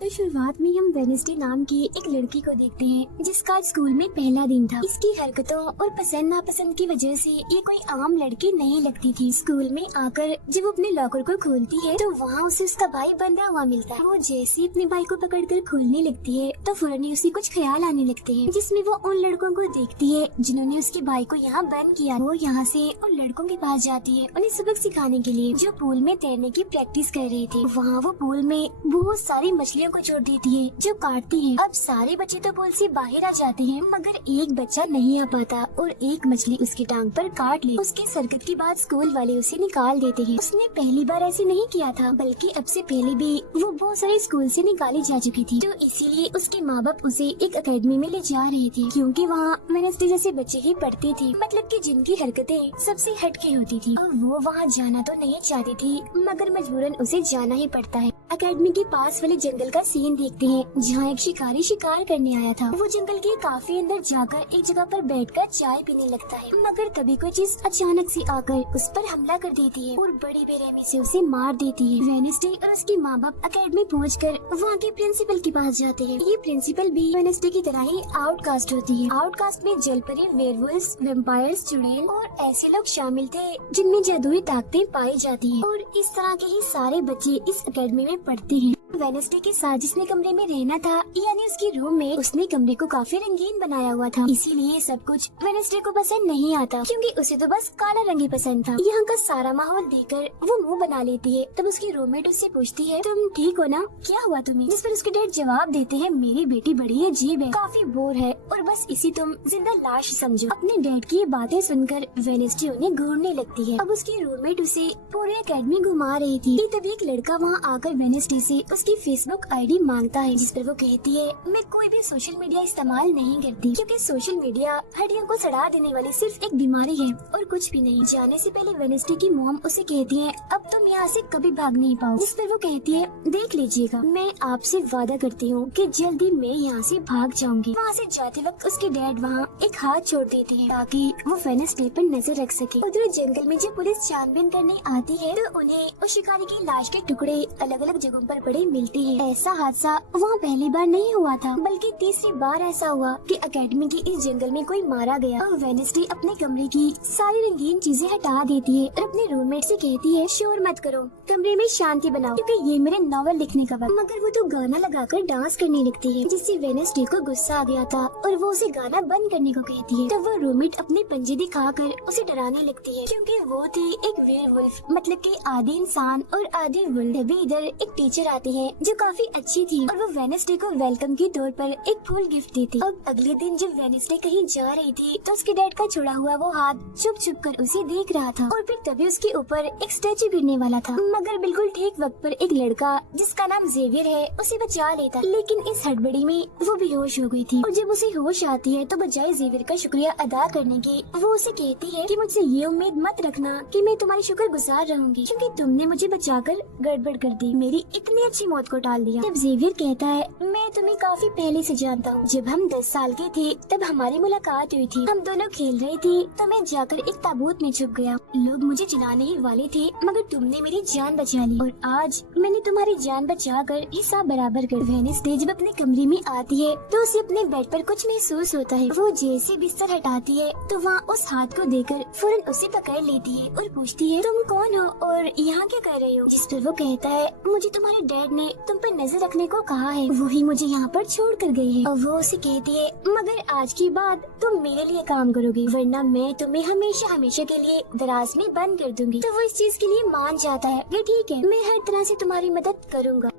तो शुरुआत में हम वेनेसडे नाम की एक लड़की को देखते हैं जिसका आज स्कूल में पहला दिन था। इसकी हरकतों और पसंद नापसंद की वजह से ये कोई आम लड़की नहीं लगती थी। स्कूल में आकर जब वो अपने लॉकर को खोलती है तो वहाँ उसे उसका भाई बंधा हुआ मिलता है। वो जैसे ही अपने भाई को पकड़कर खोलने लगती है तो फौरन ही उसे कुछ ख्याल आने लगते हैं, जिसमें वो उन लड़कों को देखती है जिन्होंने उसके भाई को यहाँ बंद किया। वो यहाँ से उन लड़कों के पास जाती है उन्हें सबक सिखाने के लिए, जो पूल में तैरने की प्रैक्टिस कर रहे थे। वहाँ वो पूल में बहुत सारी मछलियों को छोड़ देती है जो काटती है। अब सारे बच्चे तो पूल से बाहर आ जाते हैं मगर एक बच्चा नहीं आ पाता और एक मछली उसकी टांग पर काट ले। उसकी हरकत के बाद स्कूल वाले उसे निकाल देते हैं। उसने पहली बार ऐसे नहीं किया था, बल्कि अब से पहले भी वो बहुत सारे स्कूल से निकाली जा चुकी थी। तो इसीलिए उसके माँ बाप उसे एक एकेडमी में ले जा रहे थे, क्योंकि वहाँ वेडनेसडे जैसे बच्चे ही पढ़ते थे, मतलब कि जिनकी हरकतें सबसे हटके होती थी। और वो वहाँ जाना तो नहीं चाहती थी मगर मजबूरन उसे जाना ही पड़ता है। एकेडमी के पास वाले जंगल का सीन देखते हैं जहाँ एक शिकारी शिकार करने आया था। वो जंगल के काफी अंदर जाकर एक जगह पर बैठकर चाय पीने लगता है, मगर तभी कोई चीज अचानक से आकर उस पर हमला कर देती है और बड़ी बेरहमी से उसे मार देती है। वेडनेसडे और उसके माँ बाप एकेडमी पहुंचकर वहाँ के प्रिंसिपल के पास जाते हैं। ये प्रिंसिपल भी वेडनेसडे की तरह ही आउटकास्ट होती है। आउटकास्ट में जलपरी, वेयरवुल्व्स, वैम्पायर्स, चुड़ैल और ऐसे लोग शामिल थे जिनमें जादुई ताकतें पाई जाती है। और इस तरह के ही सारे बच्चे इस एकेडमी में पढ़ते हैं। वेडनेसडे के साथ जिसने कमरे में रहना था, यानी उसकी रूम में, उसने कमरे को काफी रंगीन बनाया हुआ था। इसीलिए सब कुछ वेडनेसडे को पसंद नहीं आता, क्योंकि उसे तो बस काला रंग ही पसंद था। यहाँ का सारा माहौल देखकर वो मुंह बना लेती है। तब उसकी रूममेट उससे पूछती है, तुम ठीक हो ना, क्या हुआ तुम्हें? जिस पर उसके डैड जवाब देते हैं, मेरी बेटी बड़ी अजीब है, काफी बोर है और बस इसी तुम जिंदा लाश समझो। अपने डैड की ये बातें सुनकर वेडनेसडे उन्हें घूरने लगती है। अब उसकी रूममेट उसे पूरे एकेडमी घुमा रही थी कि तभी एक लड़का वहाँ आकर वेडनेसडे से उसकी फेसबुक आईडी मांगता है, जिस पर वो कहती है, मैं कोई भी सोशल मीडिया इस्तेमाल नहीं करती, क्योंकि सोशल मीडिया हड्डियों को सड़ा देने वाली सिर्फ एक बीमारी है और कुछ भी नहीं। जाने से पहले वेडनेसडे की मॉम उसे कहती है, अब तुम यहाँ से कभी भाग नहीं पाओ। जिस पर वो कहती है, देख लीजिएगा, मैं आपसे वादा करती हूँ कि जल्दी मैं यहाँ से भाग जाऊंगी। वहाँ से जाते वक्त उसके डैड वहाँ एक हाथ छोड़ देते हैं ताकि वो वेडनेसडे पर नजर रख सके। उधर जंगल में जब पुलिस छानबीन करने आती है तो उन्हें उस शिकारी की लाश के टुकड़े अलग अलग जगहों पर पड़े मिलती है। ऐसा हादसा वहाँ पहली बार नहीं हुआ था, बल्कि तीसरी बार ऐसा हुआ कि एकेडमी के इस जंगल में कोई मारा गया। और वेडनेसडे अपने कमरे की सारी रंगीन चीजें हटा देती है और अपने रूममेट से कहती है, शोर मत करो, कमरे में शांति बनाओ, क्योंकि ये मेरे नॉवल लिखने का वक्त। मगर वो तो गाना लगाकर डांस करने लगती है, जिससे वेडनेसडे को गुस्सा आ गया था और वो उसे गाना बंद करने को कहती है। तब वो रूममेट अपने पंजे दिखाकर उसे डराने लगती है, क्योंकि वो थी एक वेयरवुल्फ, मतलब कि आधी इंसान और आधी वुल्फ। तभी इधर एक टीचर आती है जो काफी अच्छी थी और वो वेडनेसडे को वेलकम के तौर पर एक फूल गिफ्ट देती। अब अगले दिन जब वेडनेसडे कहीं जा रही थी तो उसके डैड का छुड़ा हुआ वो हाथ छुप छुप कर उसे देख रहा था और फिर तभी उसके ऊपर एक स्टैचू गिरने वाला था, मगर बिल्कुल ठीक वक्त पर एक लड़का जिसका नाम जेवियर है उसे बचा लेता। लेकिन इस हड़बड़ी में वो बेहोश हो गई थी और जब उसे होश आती है तो बजाय जेवियर का शुक्रिया अदा करने की, वो उसे कहती है कि मुझसे ये उम्मीद मत रखना कि मैं तुम्हारी शुक्रगुजार रहूंगी, क्योंकि तुमने मुझे बचाकर गड़बड़ कर दी, मेरी इतनी अच्छी मौत को टाल दिया। तब जेवियर कहता है, मैं तुम्हें काफी पहले से जानता हूँ। जब हम 10 साल के थे तब हमारी मुलाकात हुई थी। हम दोनों खेल रहे थे तो मैं जाकर एक ताबूत में छुप गया। लोग मुझे जलाने ही वाले थे मगर तुमने मेरी जान बचा ली और आज मैंने तुम्हारी जान बचाकर हिसाब बराबर कर। वेडनेसडे जब अपने कमरे में आती है तो उसे अपने बेड पर कुछ महसूस होता है। वो जैसे बिस्तर हटाती है तो वहाँ उस हाथ को देखकर फौरन उसे पकड़ लेती है और पूछती है, तुम कौन हो और यहाँ क्या कर रहे हो? जिस पर वो कहता है, मुझे तुम्हारे डैड ने तुम पर नजर रखने को कहा है, वही मुझे यहाँ पर छोड़ कर गई है। और वो उसे कहती है, मगर आज के बाद तुम मेरे लिए काम करोगी, वरना मैं तुम्हें हमेशा हमेशा के लिए दराज में बंद कर दूंगी। तो वो इस चीज के लिए मान जाता है कि ठीक है, मैं हर तरह से तुम्हारी मदद करूँगा।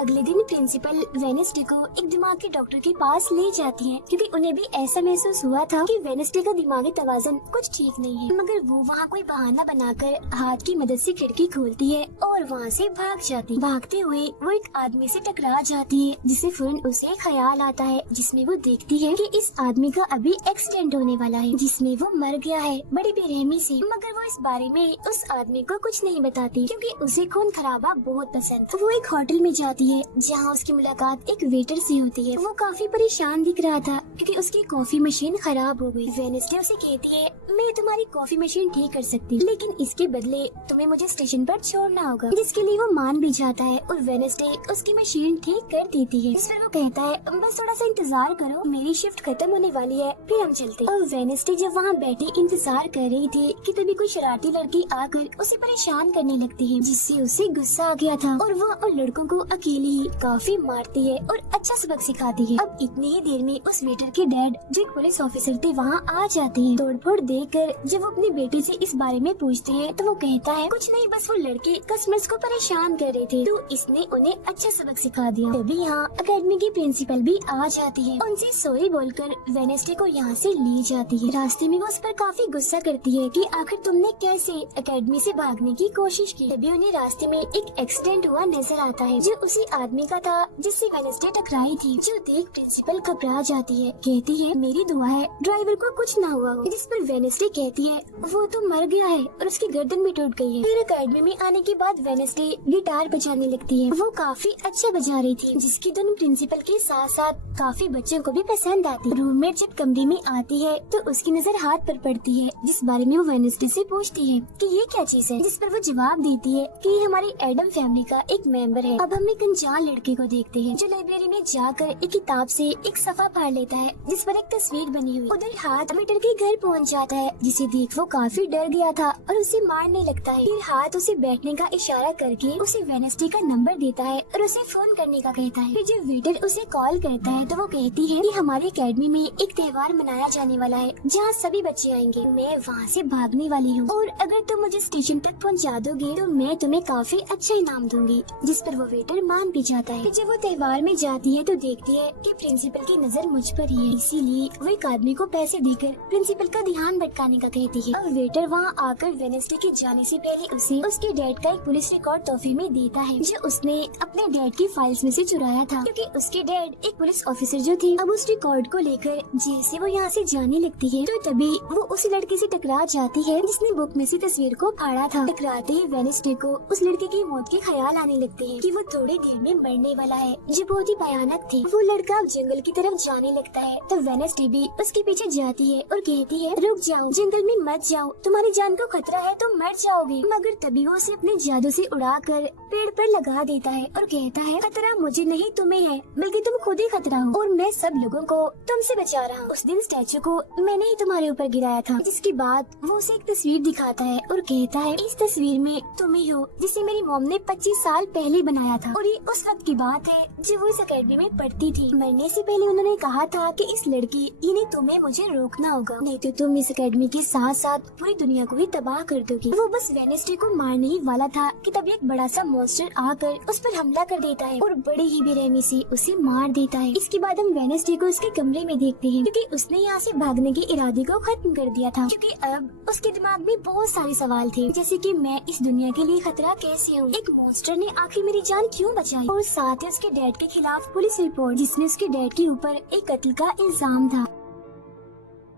अगले दिन प्रिंसिपल वेडनेसडे को एक दिमाग के डॉक्टर के पास ले जाती है, क्योंकि उन्हें भी ऐसा महसूस हुआ था कि वेडनेसडे का दिमागी तवाज़ुन कुछ ठीक नहीं है। मगर वो वहाँ कोई बहाना बनाकर हाथ की मदद से खिड़की खोलती है और वहाँ से भाग जाती। भागते हुए वो एक आदमी से टकरा जाती है, जिससे फौरन उसे ख्याल आता है, जिसमें वो देखती है कि इस आदमी का अभी एक्सीडेंट होने वाला है, जिसमें वो मर गया है बड़ी बेरहमी से। मगर वो इस बारे में उस आदमी को कुछ नहीं बताती, क्योंकि उसे खून खराबा बहुत पसंद। वो एक होटल में जाती है है जहाँ उसकी मुलाकात एक वेटर से होती है। वो काफी परेशान दिख रहा था क्योंकि उसकी कॉफी मशीन खराब हो गई। वेडनेसडे उसे कहती है, मैं तुम्हारी कॉफी मशीन ठीक कर सकती, लेकिन इसके बदले तुम्हें मुझे स्टेशन पर छोड़ना होगा, जिसके लिए वो मान भी जाता है और वेडनेसडे उसकी मशीन ठीक कर देती है। इस पर वो कहता है, बस थोड़ा सा इंतजार करो, मेरी शिफ्ट खत्म होने वाली है, फिर हम चलते। और वेडनेसडे जब वहाँ बैठी इंतजार कर रही थी कि तभी कोई शरारती लड़की आकर उसे परेशान करने लगती है, जिससे उसे गुस्सा आ गया था और वो उन लड़कों को अकेले ही काफी मारती है और अच्छा सबक सिखाती है। अब इतनी ही देर में उस वेटर के डैड जो एक पुलिस ऑफिसर थे वहाँ आ जाते हैं। तोड़फोड़ देखकर जब वो अपनी बेटी से इस बारे में पूछते हैं तो वो कहता है, कुछ नहीं, बस वो लड़के कस्टमर्स को परेशान कर रहे थे तो इसने उन्हें अच्छा सबक सिखा दिया। तभी यहाँ अकेडमी की प्रिंसिपल भी आ जाती है, उनसे सॉरी बोलकर वेडनेसडे को यहाँ से ले जाती है। रास्ते में वो उस पर काफी गुस्सा करती है कि आखिर तुमने कैसे अकेडमी से भागने की कोशिश की। तभी उन्हें रास्ते में एक एक्सीडेंट हुआ नजर आता है जो उसी आदमी का था जिससे वेडनेसडे टकराई थी, जो देख प्रिंसिपल घबरा जाती है, कहती है, मेरी दुआ है ड्राइवर को कुछ ना हुआ हो। जिस पर वेडनेसडे कहती है, वो तो मर गया है और उसकी गर्दन भी टूट गई है। फिर अकेडमी में आने के बाद वेडनेसडे गिटार बजाने लगती है। वो काफी अच्छा बजा रही थी, जिसकी धुन प्रिंसिपल के साथ साथ काफी बच्चों को भी पसंद आती। रूममेट जब कमरे में आती है तो उसकी नजर हाथ पर पड़ती है, जिस बारे में वो वेडनेसडे से पूछती है कि ये क्या चीज है, जिस पर वो जवाब देती है कि ये हमारी एडम फैमिली का एक मेंबर है। अब हम एक अनजान लड़के को देखते हैं जो लाइब्रेरी में जाकर एक किताब से एक सफा फाड़ लेता है जिस पर एक तस्वीर बनी हुई। उधर हाथ वेटर के घर पहुंच जाता है, जिसे देख वो काफी डर गया था और उसे मारने लगता है। फिर हाथ उसे बैठने का इशारा करके उसे वेडनेसडे का नंबर देता है और उसे फोन करने का कहता है। फिर जब वेटर उसे कॉल करता है तो वो कहती है कि हमारी अकेडमी में एक त्योहार मनाया जाने वाला है जहाँ सभी बच्चे आएंगे, मैं वहाँ से भागने वाली हूँ और अगर तुम मुझे स्टेशन तक पहुँचा दोगे तो मैं तुम्हें काफी अच्छा इनाम दूंगी। जिस पर वो वेटर मान भी जाता है। जब वो त्योहार में जाती है तो देखती है कि प्रिंसिपल की नजर मुझ पर ही है, इसीलिए वो एक आदमी को पैसे देकर प्रिंसिपल का ध्यान भटकाने का कहती है। और वेटर वहाँ आकर वेडनेसडे के जाने से पहले उसे उसके डैड का एक पुलिस रिकॉर्ड तोहफे में देता है जो उसने अपने डैड की फाइल्स में से चुराया था, क्योंकि उसके डैड एक पुलिस ऑफिसर जो थे। अब उस रिकॉर्ड को लेकर जैसे वो यहाँ से जाने लगती है तो तभी वो उस लड़के से टकरा जाती है जिसने बुक में से तस्वीर को फाड़ा था। टकराते ही वेडनेसडे को उस लड़के की मौत के ख्याल आने लगते हैं कि वो थोड़ी देर में मरने वाला है, जो बहुत ही भयानक थी। वो लड़का अब जंगल की तरफ जाने लगता है तो वेडनेसडे भी उसके पीछे जाती है और कहती है, रुक जाओ, जंगल में मत जाओ, तुम्हारी जान को खतरा है, तुम मर जाओगे। मगर तभी वो उसे अपने जादू से उड़ाकर पेड़ पर लगा देता है और कहता है, खतरा मुझे नहीं तुम्हें है, बल्कि तुम खुद ही खतरा हो और मैं सब लोगों को तुमसे बचा रहा हूँ। उस दिन स्टैचू को मैंने ही तुम्हारे ऊपर गिराया था। जिसके बाद वो उसे एक तस्वीर दिखाता है और कहता है, इस तस्वीर में तुम ही हो जिसे मेरी मॉम ने 25 साल पहले बनाया था और ये उस वक्त की बात है जब वो इस अकेडमी में पढ़ती थी। मरने से पहले उन्होंने कहा था कि इस लड़की यानी तुम्हें मुझे रोकना होगा, नहीं तो तुम इस अकेडमी के साथ साथ पूरी दुनिया को भी तबाह कर दोगी। वो बस वेडनेसडे को मारने ही वाला था कि तभी एक बड़ा सा मॉन्स्टर आकर उस पर हमला कर देता है और बड़े ही बेरहमी से उसे मार देता है। इसके बाद हम वेडनेसडे को उसके कमरे में देखते हैं, क्योंकि उसने यहाँ से भागने के इरादे को खत्म कर दिया था, क्योंकि अब उसके दिमाग में बहुत सारे सवाल थे, जैसे कि मैं इस दुनिया के लिए खतरा कैसे हूँ, एक मॉन्स्टर ने आखिर मेरी जान क्यों बचाई, और साथ ही उसके डैड के खिलाफ पुलिस रिपोर्ट जिसने उसके डैड के ऊपर एक कत्ल का इल्जाम था।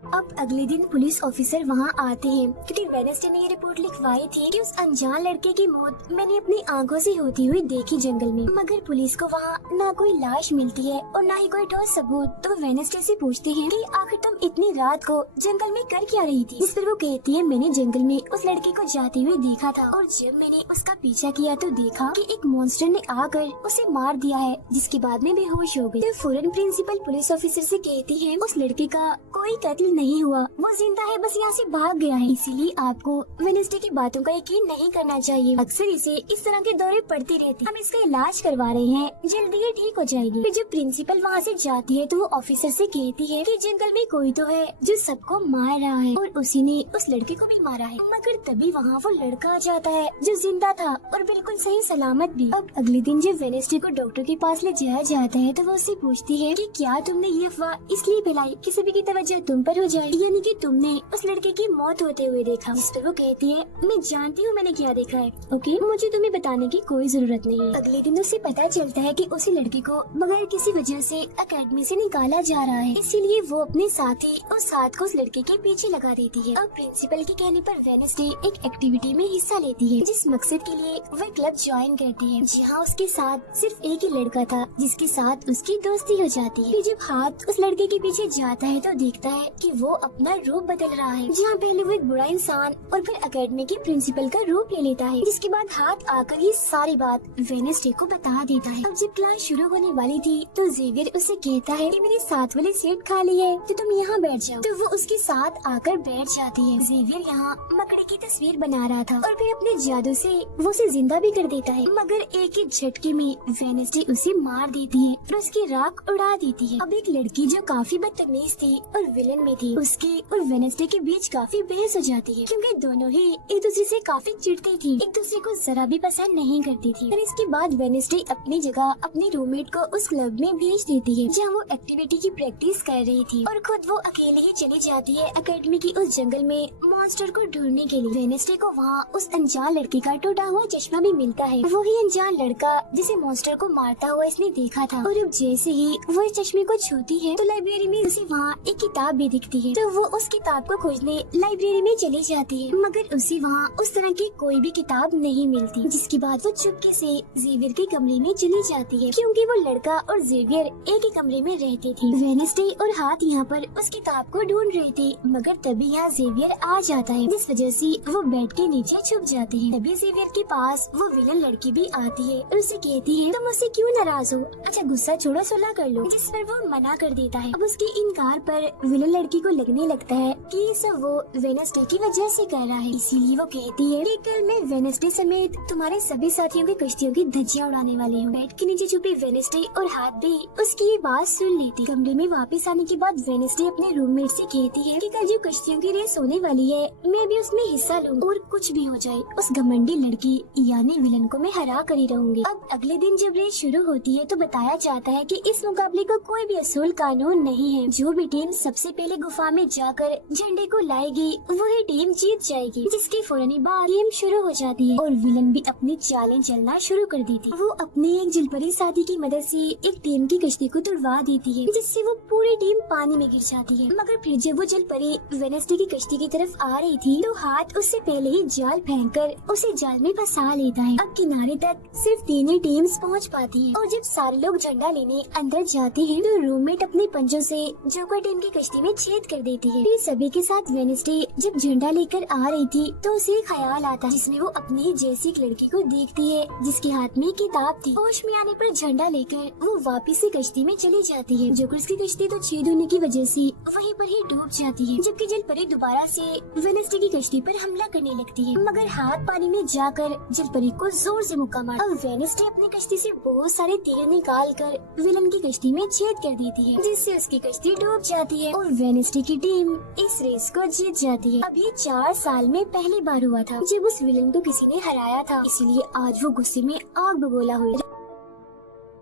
अब अगले दिन पुलिस ऑफिसर वहाँ आते हैं, क्योंकि वेडनेसडे ने ये रिपोर्ट लिखवाई थी कि उस अनजान लड़के की मौत मैंने अपनी आंखों से होती हुई देखी जंगल में। मगर पुलिस को वहाँ ना कोई लाश मिलती है और ना ही कोई ठोस सबूत। तो वेडनेसडे से पूछते हैं कि आखिर तुम इतनी रात को जंगल में कर क्या रही थी। इस पर वो कहती है, मैंने जंगल में उस लड़के को जाते हुए देखा था और जब मैंने उसका पीछा किया तो देखा कि एक मॉन्स्टर ने आकर उसे मार दिया है, जिसके बाद में बेहोश हो गई। तो फौरन प्रिंसिपल पुलिस ऑफिसर से कहती है, उस लड़के का कोई कत्ल नहीं हुआ, वो जिंदा है, बस यहाँ से भाग गया है, इसीलिए आपको वेडनेसडे की बातों का यकीन नहीं करना चाहिए। अक्सर इसे इस तरह के दौरे पड़ती रहती, हम इसका इलाज करवा रहे हैं, जल्दी ये ठीक हो जाएगी। फिर जब प्रिंसिपल वहाँ से जाती है तो वो ऑफिसर से कहती है कि जंगल में कोई तो है जो सबको मार रहा है और उसी ने उस लड़के को भी मारा है। मगर तभी वहाँ वो लड़का आ जाता है जो जिंदा था और बिल्कुल सही सलामत भी। अब अगले दिन जब वेडनेसडे को डॉक्टर के पास ले जाया जाता है तो वो उससे पूछती है कि क्या तुमने ये अफवाह इसलिए फैलाई कि सभी की तवज्जो तुम पर हो जाए, यानी कि तुमने उस लड़के की मौत होते हुए देखा। इस पर वो कहती है, मैं जानती हूँ मैंने क्या देखा है, ओके, मुझे तुम्हें बताने की कोई जरूरत नहीं। अगले दिन उसे पता चलता है कि उसी लड़के को बगैर किसी वजह से एकेडमी से निकाला जा रहा है, इसीलिए वो अपने साथी और साथ को उस लड़के के पीछे लगा देती है। अब प्रिंसिपल के कहने पर वेडनेसडे एक एक्टिविटी में हिस्सा लेती है, जिस मकसद के लिए वह क्लब ज्वाइन करती है, जहाँ उसके साथ सिर्फ एक ही लड़का था जिसके साथ उसकी दोस्ती हो जाती है। फिर जब हाथ उस लड़के के पीछे जाता है तो देखता है कि वो अपना रूप बदल रहा है, जहाँ पहले वो एक बुरा इंसान और फिर एकेडमी के प्रिंसिपल का रूप ले लेता है, जिसके बाद हाथ आकर ये सारी बात वेडनेसडे को बता देता है। अब जब क्लास शुरू होने वाली थी तो जेवियर उससे कहता है कि मेरी साथ वाली सीट खाली है तो तुम यहाँ बैठ जाओ, तो वो उसके साथ आकर बैठ जाती है। जेवियर यहाँ मकड़ी की तस्वीर बना रहा था और फिर अपने जादू से वो उसे जिंदा भी कर देता है, मगर एक ही झटके में वेडनेसडे उसे मार देती है और उसकी राख उड़ा देती है। अब एक लड़की जो काफी बदतमीज थी और विलन में थी, उसके और वेडनेसडे के बीच काफी बहस हो जाती है, क्योंकि दोनों ही एक दूसरे से काफी चिढ़ती थी, एक दूसरे को जरा भी पसंद नहीं करती थी। और इसके बाद वेडनेसडे अपनी जगह अपनी रूममेट को उस क्लब में भेज देती है, जहाँ वो एक्टिविटी की प्रैक्टिस कर रही थी, और खुद वो अकेले ही चली जाती है एकेडमी की उस जंगल में मॉन्स्टर को ढूंढने के लिए। वेडनेसडे को वहाँ उस अनजान लड़के का टूटा हुआ चश्मा भी मिलता है, वही अनजान लड़का जिसे मॉन्स्टर को मारता हुआ इसने देखा था। और अब जैसे ही वो इस चश्मे को छूती है तो लाइब्रेरी में उसे वहाँ एक किताब भी दिखती है, तो वो उस किताब को खोजने लाइब्रेरी में चली जाती है, मगर उसे वहाँ उस तरह की कोई भी किताब नहीं मिलती, जिसके बाद वो चुपके से जेवियर के कमरे में चली जाती है, क्योंकि वो लड़का और जेवियर एक ही कमरे में रहते थे। वेडनेसडे और हाथ यहाँ पर उस किताब को ढूंढ रहे थे, मगर तभी यहाँ जेवियर आ जाता है, जिस वजह से वो बेड के नीचे छुप जाते हैं। तभी जेवियर के पास वो विलन लड़की भी आती है और उसे कहती है, तुम मुझसे क्यों नाराज हो, अच्छा गुस्सा छोड़ो, सुलह कर लो, जिस पर वो मना कर देता है। अब उसके इनकार पर विलन लड़की को लगने लगता है कि ये सब वो वेडनेसडे की वजह से कर रहा है, इसीलिए वो कहती है कि कल मैं वेडनेसडे समेत तुम्हारे सभी साथियों की कश्तियों की धज्जियां उड़ाने वाली हूँ। बेड के नीचे छुपी वेडनेसडे और हाथ भी उसकी ये बात सुन लेती। कमरे में वापस आने के बाद वेडनेसडे अपने रूममेट से कहती है कि कल जो कश्तियों की रेस होने वाली है मैं भी उसमें हिस्सा लूँ, और कुछ भी हो जाए उस घमंडी लड़की यानी विलन को मैं हरा कर ही रहूंगी। अब अगले दिन जब रेस शुरू होती है तो बताया जाता है कि इस मुकाबले को कोई भी असूल कानून नहीं है, जो भी टीम सबसे पहले गुफा में जाकर झंडे को लाएगी वही टीम जीत जाएगी, जिसके फौरन बाद गेम शुरू हो जाती है और विलन भी अपनी चालें चलना शुरू कर देती है। वो अपने एक जलपरी साथी की मदद से एक टीम की कश्ती को तुड़वा देती है, जिससे वो पूरी टीम पानी में गिर जाती है, मगर फिर जब वो जलपरी वेडनेसडे की कश्ती की तरफ आ रही थी तो हाथ उससे पहले ही जाल फेंककर उसे जाल में फंसा लेता है। अब किनारे तक सिर्फ तीन ही टीम्स पहुंच पाती हैं, और जब सारे लोग झंडा लेने अंदर जाते हैं तो रूममेट अपने पंजों से जोकर टीम की कश्ती में छेद कर देती है। फिर सभी के साथ वेडनेसडे जब झंडा लेकर आ रही थी तो उसे एक ख्याल आता है, जिसमें वो अपनी ही जैसी एक लड़की को देखती है जिसके हाथ में किताब थी। होश में आने पर झंडा लेकर वो वापस से कश्ती में चली जाती है। जोकर की कश्ती तो छेद होने की वजह से वहीं पर ही डूब जाती है, जबकि जलपरी दोबारा से वेडनेसडे की कश्ती पर हमला करने लगती है, मगर हाथ पानी में जाकर जलपरी को जोर से मुक्का मार। अब वेडनेसडे अपनी कश्ती से बहुत सारे तीर निकाल कर विलन की कश्ती में छेद कर देती है, जिससे उसकी कश्ती डूब जाती है और वेडनेसडे की टीम इस रेस को जीत जाती है। अब ये 4 साल में पहली बार हुआ था जब उस विलन को किसी ने हराया था, इसलिए आज वो गुस्से में आग बबूला हुई।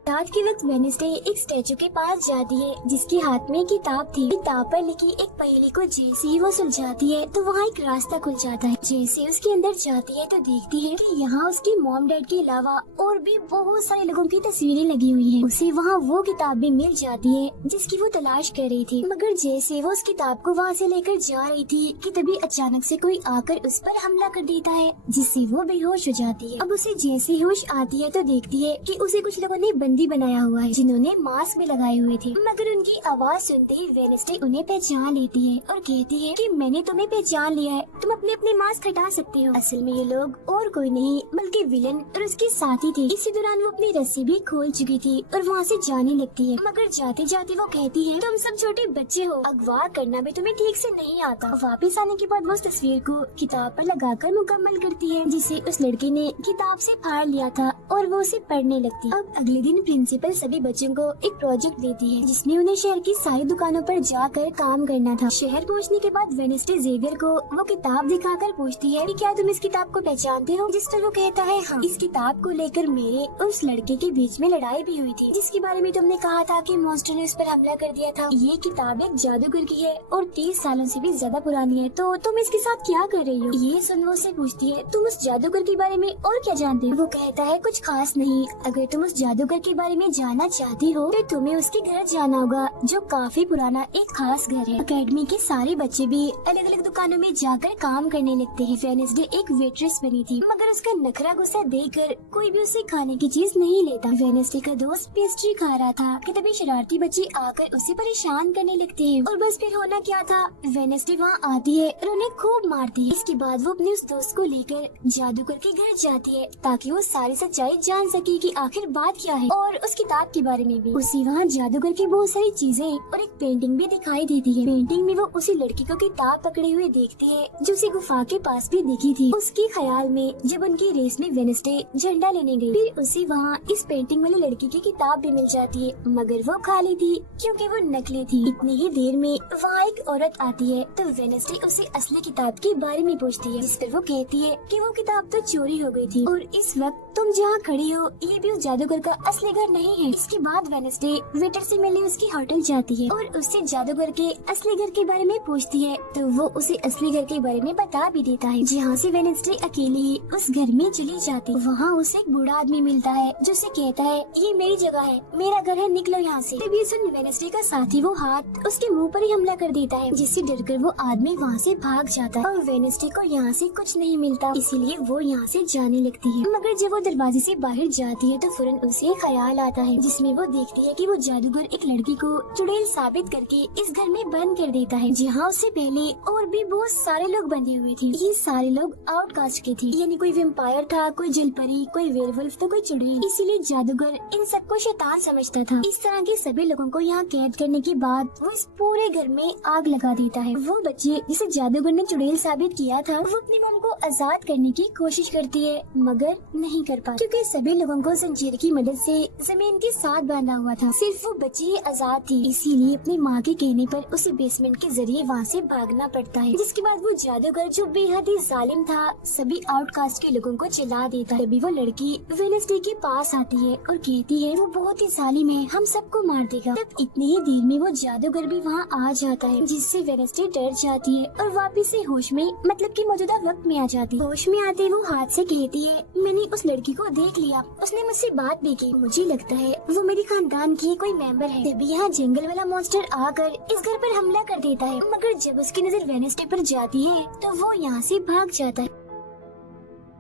रात के वक्त वेडनेसडे एक स्टैचू के पास जाती है जिसके हाथ में किताब थी। किताब पर लिखी एक पहेली को जैसे ही वो सुलझाती है तो वहाँ एक रास्ता खुल जाता है। जैसे उसके अंदर जाती है तो देखती है कि यहाँ उसके मॉम डैड के अलावा और भी बहुत सारे लोगों की तस्वीरें लगी हुई हैं। उसे वहाँ वो किताब भी मिल जाती है जिसकी वो तलाश कर रही थी, मगर जैसे वो उस किताब को वहाँ से लेकर जा रही थी कि तभी अचानक से कोई आकर उस पर हमला कर देता है, जिससे वो बेहोश हो जाती है। अब उसे जैसे होश आती है तो देखती है कि उसे कुछ लोगों ने बंदी बनाया हुआ है, जिन्होंने मास्क भी लगाए हुए थे, मगर उनकी आवाज सुनते ही वेडनेसडे उन्हें पहचान लेती है और कहती है कि मैंने तुम्हें पहचान लिया है, तुम अपने अपने मास्क हटा सकते हो। असल में ये लोग और कोई नहीं बल्कि विलन और उसके साथी थे। इसी दौरान वो अपनी रस्सी भी खोल चुकी थी और वहाँ से जाने लगती है, मगर जाते जाते वो कहती है तुम सब छोटे बच्चे हो, अगवा करना भी तुम्हें ठीक से नहीं आता। वापस आने के बाद वो उस तस्वीर को किताब पर लगाकर मुकम्मल करती है, जिसे उस लड़के ने किताब से फाड़ लिया था और वो उसे पढ़ने लगती है। अब अगले दिन प्रिंसिपल सभी बच्चों को एक प्रोजेक्ट देती है जिसमें उन्हें शहर की सारी दुकानों पर जाकर काम करना था। शहर पहुंचने के बाद वेडनेसडे जेवियर को वो किताब दिखाकर पूछती है कि क्या तुम इस किताब को पहचानते हो, जिस पर वो कहता है हाँ। इस किताब को लेकर मेरे और उस लड़के के बीच में लड़ाई भी हुई थी जिसके बारे में तुमने कहा था कि मॉन्स्टर ने उस पर हमला कर दिया था। ये किताब एक जादूगर की है और 30 सालों से भी ज्यादा पुरानी है, तो तुम इसके साथ क्या कर रही हो? ये सुन वो उससे पूछती है तुम उस जादूगर के बारे में और क्या जानते हो? वो कहता है कुछ खास नहीं, अगर तुम उस जादूगर के बारे में जानना चाहती हो तो तुम्हें उसके घर जाना होगा जो काफी पुराना एक खास घर है। अकेडमी के सारे बच्चे भी अलग अलग दुकानों में जाकर काम करने लगते हैं। वेडनेसडे एक वेट्रेस बनी थी मगर उसका नखरा गुस्सा देखकर कोई भी उसे खाने की चीज नहीं लेता। वेडनेसडे का दोस्त पेस्ट्री खा रहा था कि तभी शरारती बच्चे आकर उसे परेशान करने लगते हैं और बस फिर होना क्या था, वेडनेसडे वहाँ आती है और उन्हें खूब मारती है। इसके बाद वो अपने उस दोस्त को लेकर जादूगर के घर जाती है ताकि वो सारी सच्चाई जान सके कि आखिर बात क्या है और उस किताब के बारे में भी। उसी वहाँ जादूगर की बहुत सारी चीजें और एक पेंटिंग भी दिखाई देती है। पेंटिंग में वो उसी लड़की को किताब पकड़े हुए देखते हैं जो उसी गुफा के पास भी दिखी थी। उसके ख्याल में जब उनकी रेस में वेडनेसडे झंडा लेने गई, फिर उसी वहाँ इस पेंटिंग वाली लड़की की किताब भी मिल जाती है मगर वो खाली थी क्योंकि वो नकली थी। इतनी ही देर में वहाँ एक औरत आती है तो वेडनेसडे उसे असली किताब के बारे में पूछती है, जिस पर वो कहती है कि वो किताब तो चोरी हो गई थी और इस वक्त तुम जहाँ खड़ी हो ये भी उस जादूगर का असली घर नहीं है। इसके बाद वेडनेसडे वेटर से मिलने उसकी होटल जाती है और उससे जादूगर के असली घर के बारे में पूछती है तो वो उसे असली घर के बारे में बता भी देता है। जहाँ से वेडनेसडे अकेली ही उस घर में चली जाती, वहाँ उसे एक बूढ़ा आदमी मिलता है जो उसे कहता है ये मेरी जगह है, मेरा घर है, निकलो यहाँ से। तभी सुन वेडनेसडे का साथी वो हाथ उसके मुंह पर ही हमला कर देता है जिससे डरकर वो आदमी वहाँ से भाग जाता है और वेडनेसडे को यहाँ से कुछ नहीं मिलता, इसीलिए वो यहाँ से जाने लगती है। मगर जब वो दरवाजे से बाहर जाती है तो फौरन उसे ख्याल आता है जिसमें वो देखती है कि वो जादूगर एक लड़की को चुड़ैल साबित करके इस घर में बंद कर देता है जहाँ उससे पहले और भी बहुत सारे लोग बंधे हुए थे। ये सारे लोग आउटकास्ट के थे, यानी कोई वेम्पायर था, कोई जलपरी, कोई वेयरवुल्फ तो कोई चुड़ैल, इसीलिए जादूगर इन सबको शैतान समझता था। इस तरह के सभी लोगों को यहाँ कैद करने के बाद वो इस पूरे घर में आग लगा देता है। वो बच्चे जिसे जादूगर ने चुड़ैल साबित किया था वो अपनी मम को आजाद करने की कोशिश करती है मगर नहीं कर पाती क्योंकि सभी लोगों को जंजीर की मदद से जमीन के साथ बांधा हुआ था। सिर्फ वो बच्ची ही आजाद थी, इसीलिए अपनी माँ के कहने पर उसे बेसमेंट के जरिए वहाँ से भागना पड़ता है। जिसके बाद वो जादूगर जो बेहद ही जालिम था सभी आउटकास्ट के लोगों को जला देता है। तभी वो लड़की वेडनेसडे के पास आती है और कहती है वो बहुत ही जालिम है, हम सबको मार देगा। तब इतनी ही देर में वो जादूगर भी वहाँ आ जाता है जिससे वेडनेसडे डर जाती है और वापिस से होश में मतलब कि मौजूदा वक्त में आ जाती है। होश में आते वो हाथ से कहती है मैंने उस लड़की को देख लिया, उसने मुझसे बात भी की, मुझे लगता है वो मेरे खानदान की कोई मेंबर है। तभी यहाँ जंगल वाला मॉन्स्टर आकर इस घर पर हमला कर देता है मगर जब उसकी नजर वेडनेसडे पर जाती है तो वो यहाँ से भाग जाता है।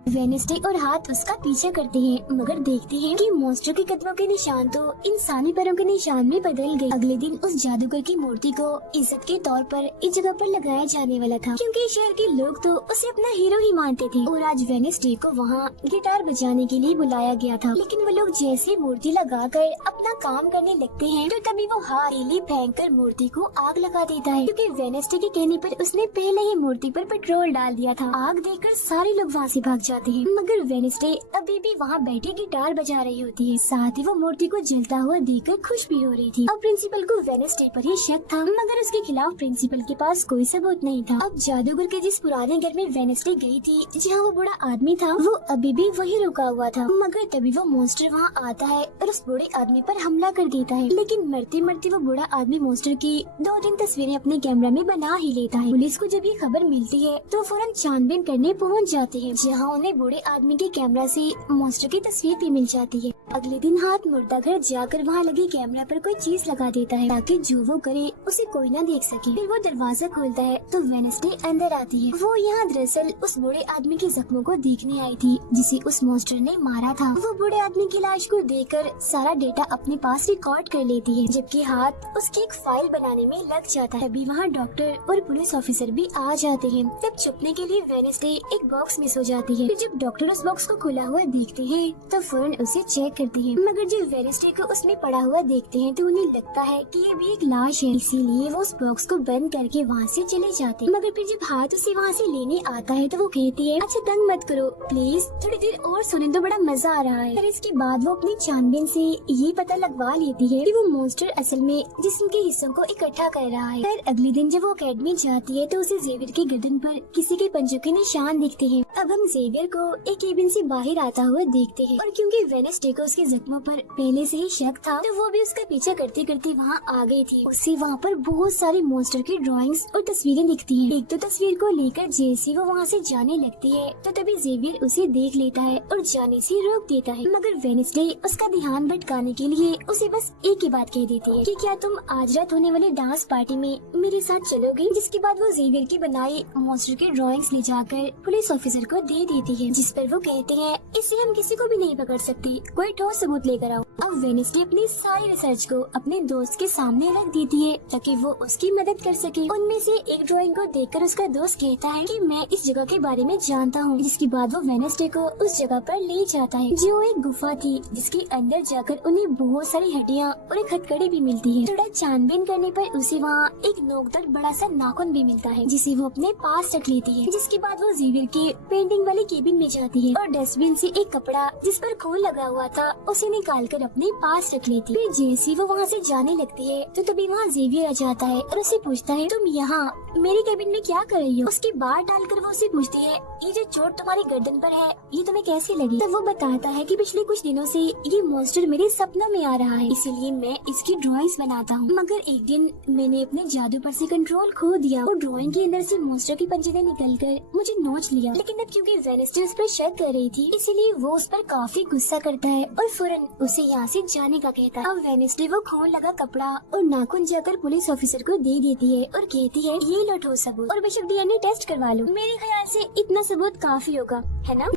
वेडनेसडे और हाथ उसका पीछा करते हैं मगर देखते हैं कि मॉन्स्टर के कदमों के निशान तो इंसानी पैरों के निशान में बदल गए। अगले दिन उस जादूगर की मूर्ति को इज्जत के तौर पर इस जगह पर लगाया जाने वाला था क्योंकि शहर के लोग तो उसे अपना हीरो ही मानते थे और आज वेडनेसडे को वहाँ गिटार बजाने के लिए बुलाया गया था। लेकिन वो लोग जैसे मूर्ति लगाकर अपना काम करने लगते हैं तो तभी वो हथेली फेंक कर मूर्ति को आग लगा देता है क्योंकि वेडनेसडे के कहने पर उसने पहले ही मूर्ति पर पेट्रोल डाल दिया था। आग देखकर सारे लोग वहाँ से भाग जाते हैं मगर वेडनेसडे अभी भी वहाँ बैठे गिटार बजा रही होती है। साथ ही वो मूर्ति को जलता हुआ देखकर खुश भी हो रही थी। अब प्रिंसिपल को वेडनेसडे पर ही शक था मगर उसके खिलाफ प्रिंसिपल के पास कोई सबूत नहीं था। अब जादूगर के जिस पुराने घर में वेडनेसडे गई थी जहाँ वो बूढ़ा आदमी था वो अभी भी वही रुका हुआ था मगर तभी वो मॉन्स्टर वहाँ आता है और उस बूढ़े आदमी पर हमला कर देता है। लेकिन मरते मरते वो बूढ़ा आदमी मॉन्स्टर की 2-3 तस्वीरें अपने कैमरा में बना ही लेता है। पुलिस को जब ये खबर मिलती है तो फौरन छानबीन करने पहुँच जाते हैं जहाँ उन्हें बूढ़े आदमी के कैमरा से मॉन्स्टर की तस्वीर भी मिल जाती है। अगले दिन हाथ मुर्दा घर जाकर वहाँ लगे कैमरा पर कोई चीज लगा देता है ताकि जो वो करे उसे कोई ना देख सके। फिर वो दरवाजा खोलता है तो वेडनेसडे अंदर आती है। वो यहाँ दरअसल उस बूढ़े आदमी के जख्मों को देखने आई थी जिसे उस मॉन्स्टर ने मारा था। वो बूढ़े आदमी की लाश को देखकर सारा डेटा अपने पास रिकॉर्ड कर लेती है जबकि हाथ उसकी एक फाइल बनाने में लग जाता है। अभी वहाँ डॉक्टर और पुलिस ऑफिसर भी आ जाते हैं। तब छुपने के लिए वेडनेसडे एक बॉक्स मिस हो जाती है फिर जब डॉक्टर उस बॉक्स को खुला हुआ देखते हैं तो फौरन उसे चेक करते हैं, मगर जब वेडनेसडे को उसमें पड़ा हुआ देखते हैं तो उन्हें लगता है कि ये भी एक लाश है, इसीलिए वो उस बॉक्स को बंद करके वहाँ से चले जाते हैं। मगर फिर जब हाथ उसे वहाँ से लेने आता है तो वो कहती है, अच्छा तंग मत करो प्लीज, थोड़ी देर और सुने तो बड़ा मजा आ रहा है। फिर इसके बाद वो अपनी छानबीन से ये पता लगवा लेती है कि वो मॉन्स्टर असल में जिस्म के हिस्सों को इकट्ठा कर रहा है। फिर अगले दिन जब वो अकेडमी जाती है तो उसे जेवियर की गर्दन पर किसी के पंजों के निशान दिखते हैं। अब हम जेवियर को एक केबिन से बाहर आता हुआ देखते हैं और क्योंकि वेडनेसडे को उसके जख्मों पर पहले से ही शक था तो वो भी उसका पीछा करते करते वहाँ आ गई थी। उसे वहाँ पर बहुत सारी मॉन्स्टर की ड्राइंग्स और तस्वीरें दिखती हैं। एक तो तस्वीर को लेकर जैसे वो वहाँ से जाने लगती है तो तभी जेवियर उसे देख लेता है और जाने से रोक देता है, मगर वेडनेसडे उसका ध्यान भटकाने के लिए उसे बस एक ही बात कह देती है कि क्या तुम आज रात होने वाली डांस पार्टी में मेरे साथ चलोगे। जिसके बाद वो जेवियर की बनाई मॉन्स्टर की ड्राइंग्स ले जाकर पुलिस ऑफिसर को दे देती है, जिस पर वो कहते हैं इससे हम किसी को भी नहीं पकड़ सकते, कोई ठोस सबूत लेकर आओ। अब वेडनेसडे अपनी सारी रिसर्च को अपने दोस्त के सामने रख देती है ताकि वो उसकी मदद कर सके। उनमें से एक ड्राइंग को देखकर उसका दोस्त कहता है कि मैं इस जगह के बारे में जानता हूँ। जिसके बाद वो वेडनेसडे को उस जगह पर ले जाता है जो एक गुफा थी, जिसके अंदर जाकर उन्हें बहुत सारी हड्डियाँ और एक हथकड़ी भी मिलती है। थोड़ा छानबीन करने पर उसे वहाँ एक नोकदार बड़ा सा नाखून भी मिलता है, जिसे वो अपने पास रख लेती है। जिसके बाद वो जेवियर के पेंटिंग वाले केबिन में जाती है और डस्टबिन से एक कपड़ा जिस पर खून लगा हुआ था उसे निकाल कर अपने पास रख लेती है। फिर जैसे वो वहाँ से जाने लगती है तो तभी वहाँ जेवियर आ जाता है और उसे पूछता है, तुम यहाँ मेरे केबिन में क्या कर रही हो। उसकी बात डालकर वो उसे पूछती है, ये जो चोट तुम्हारी गर्दन पर है ये तुम्हें कैसे लगी। तो वो बताता है कि पिछले कुछ दिनों से ये मॉन्स्टर मेरे सपनों में आ रहा है, इसीलिए मैं इसकी ड्राइंग्स बनाता हूँ। मगर एक दिन मैंने अपने जादू पर से कंट्रोल खो दिया और ड्राइंग के अंदर से मॉन्स्टर की पंजे ने निकलकर मुझे नोच लिया। लेकिन अब क्योंकि वेडनेसडे उस पर शक कर रही थी इसीलिए वो उस पर काफी गुस्सा करता है और फौरन उसे यहाँ से जाने का कहता है। अब वेडनेसडे वो खून लगा कपड़ा और नाखून जाकर पुलिस ऑफिसर को दे देती है और कहती है, ये लो ठोस सबूत और बेशक डीएनए टेस्ट करवा लो। मेरे ख्याल से इतना सबूत काफी होगा, है ना।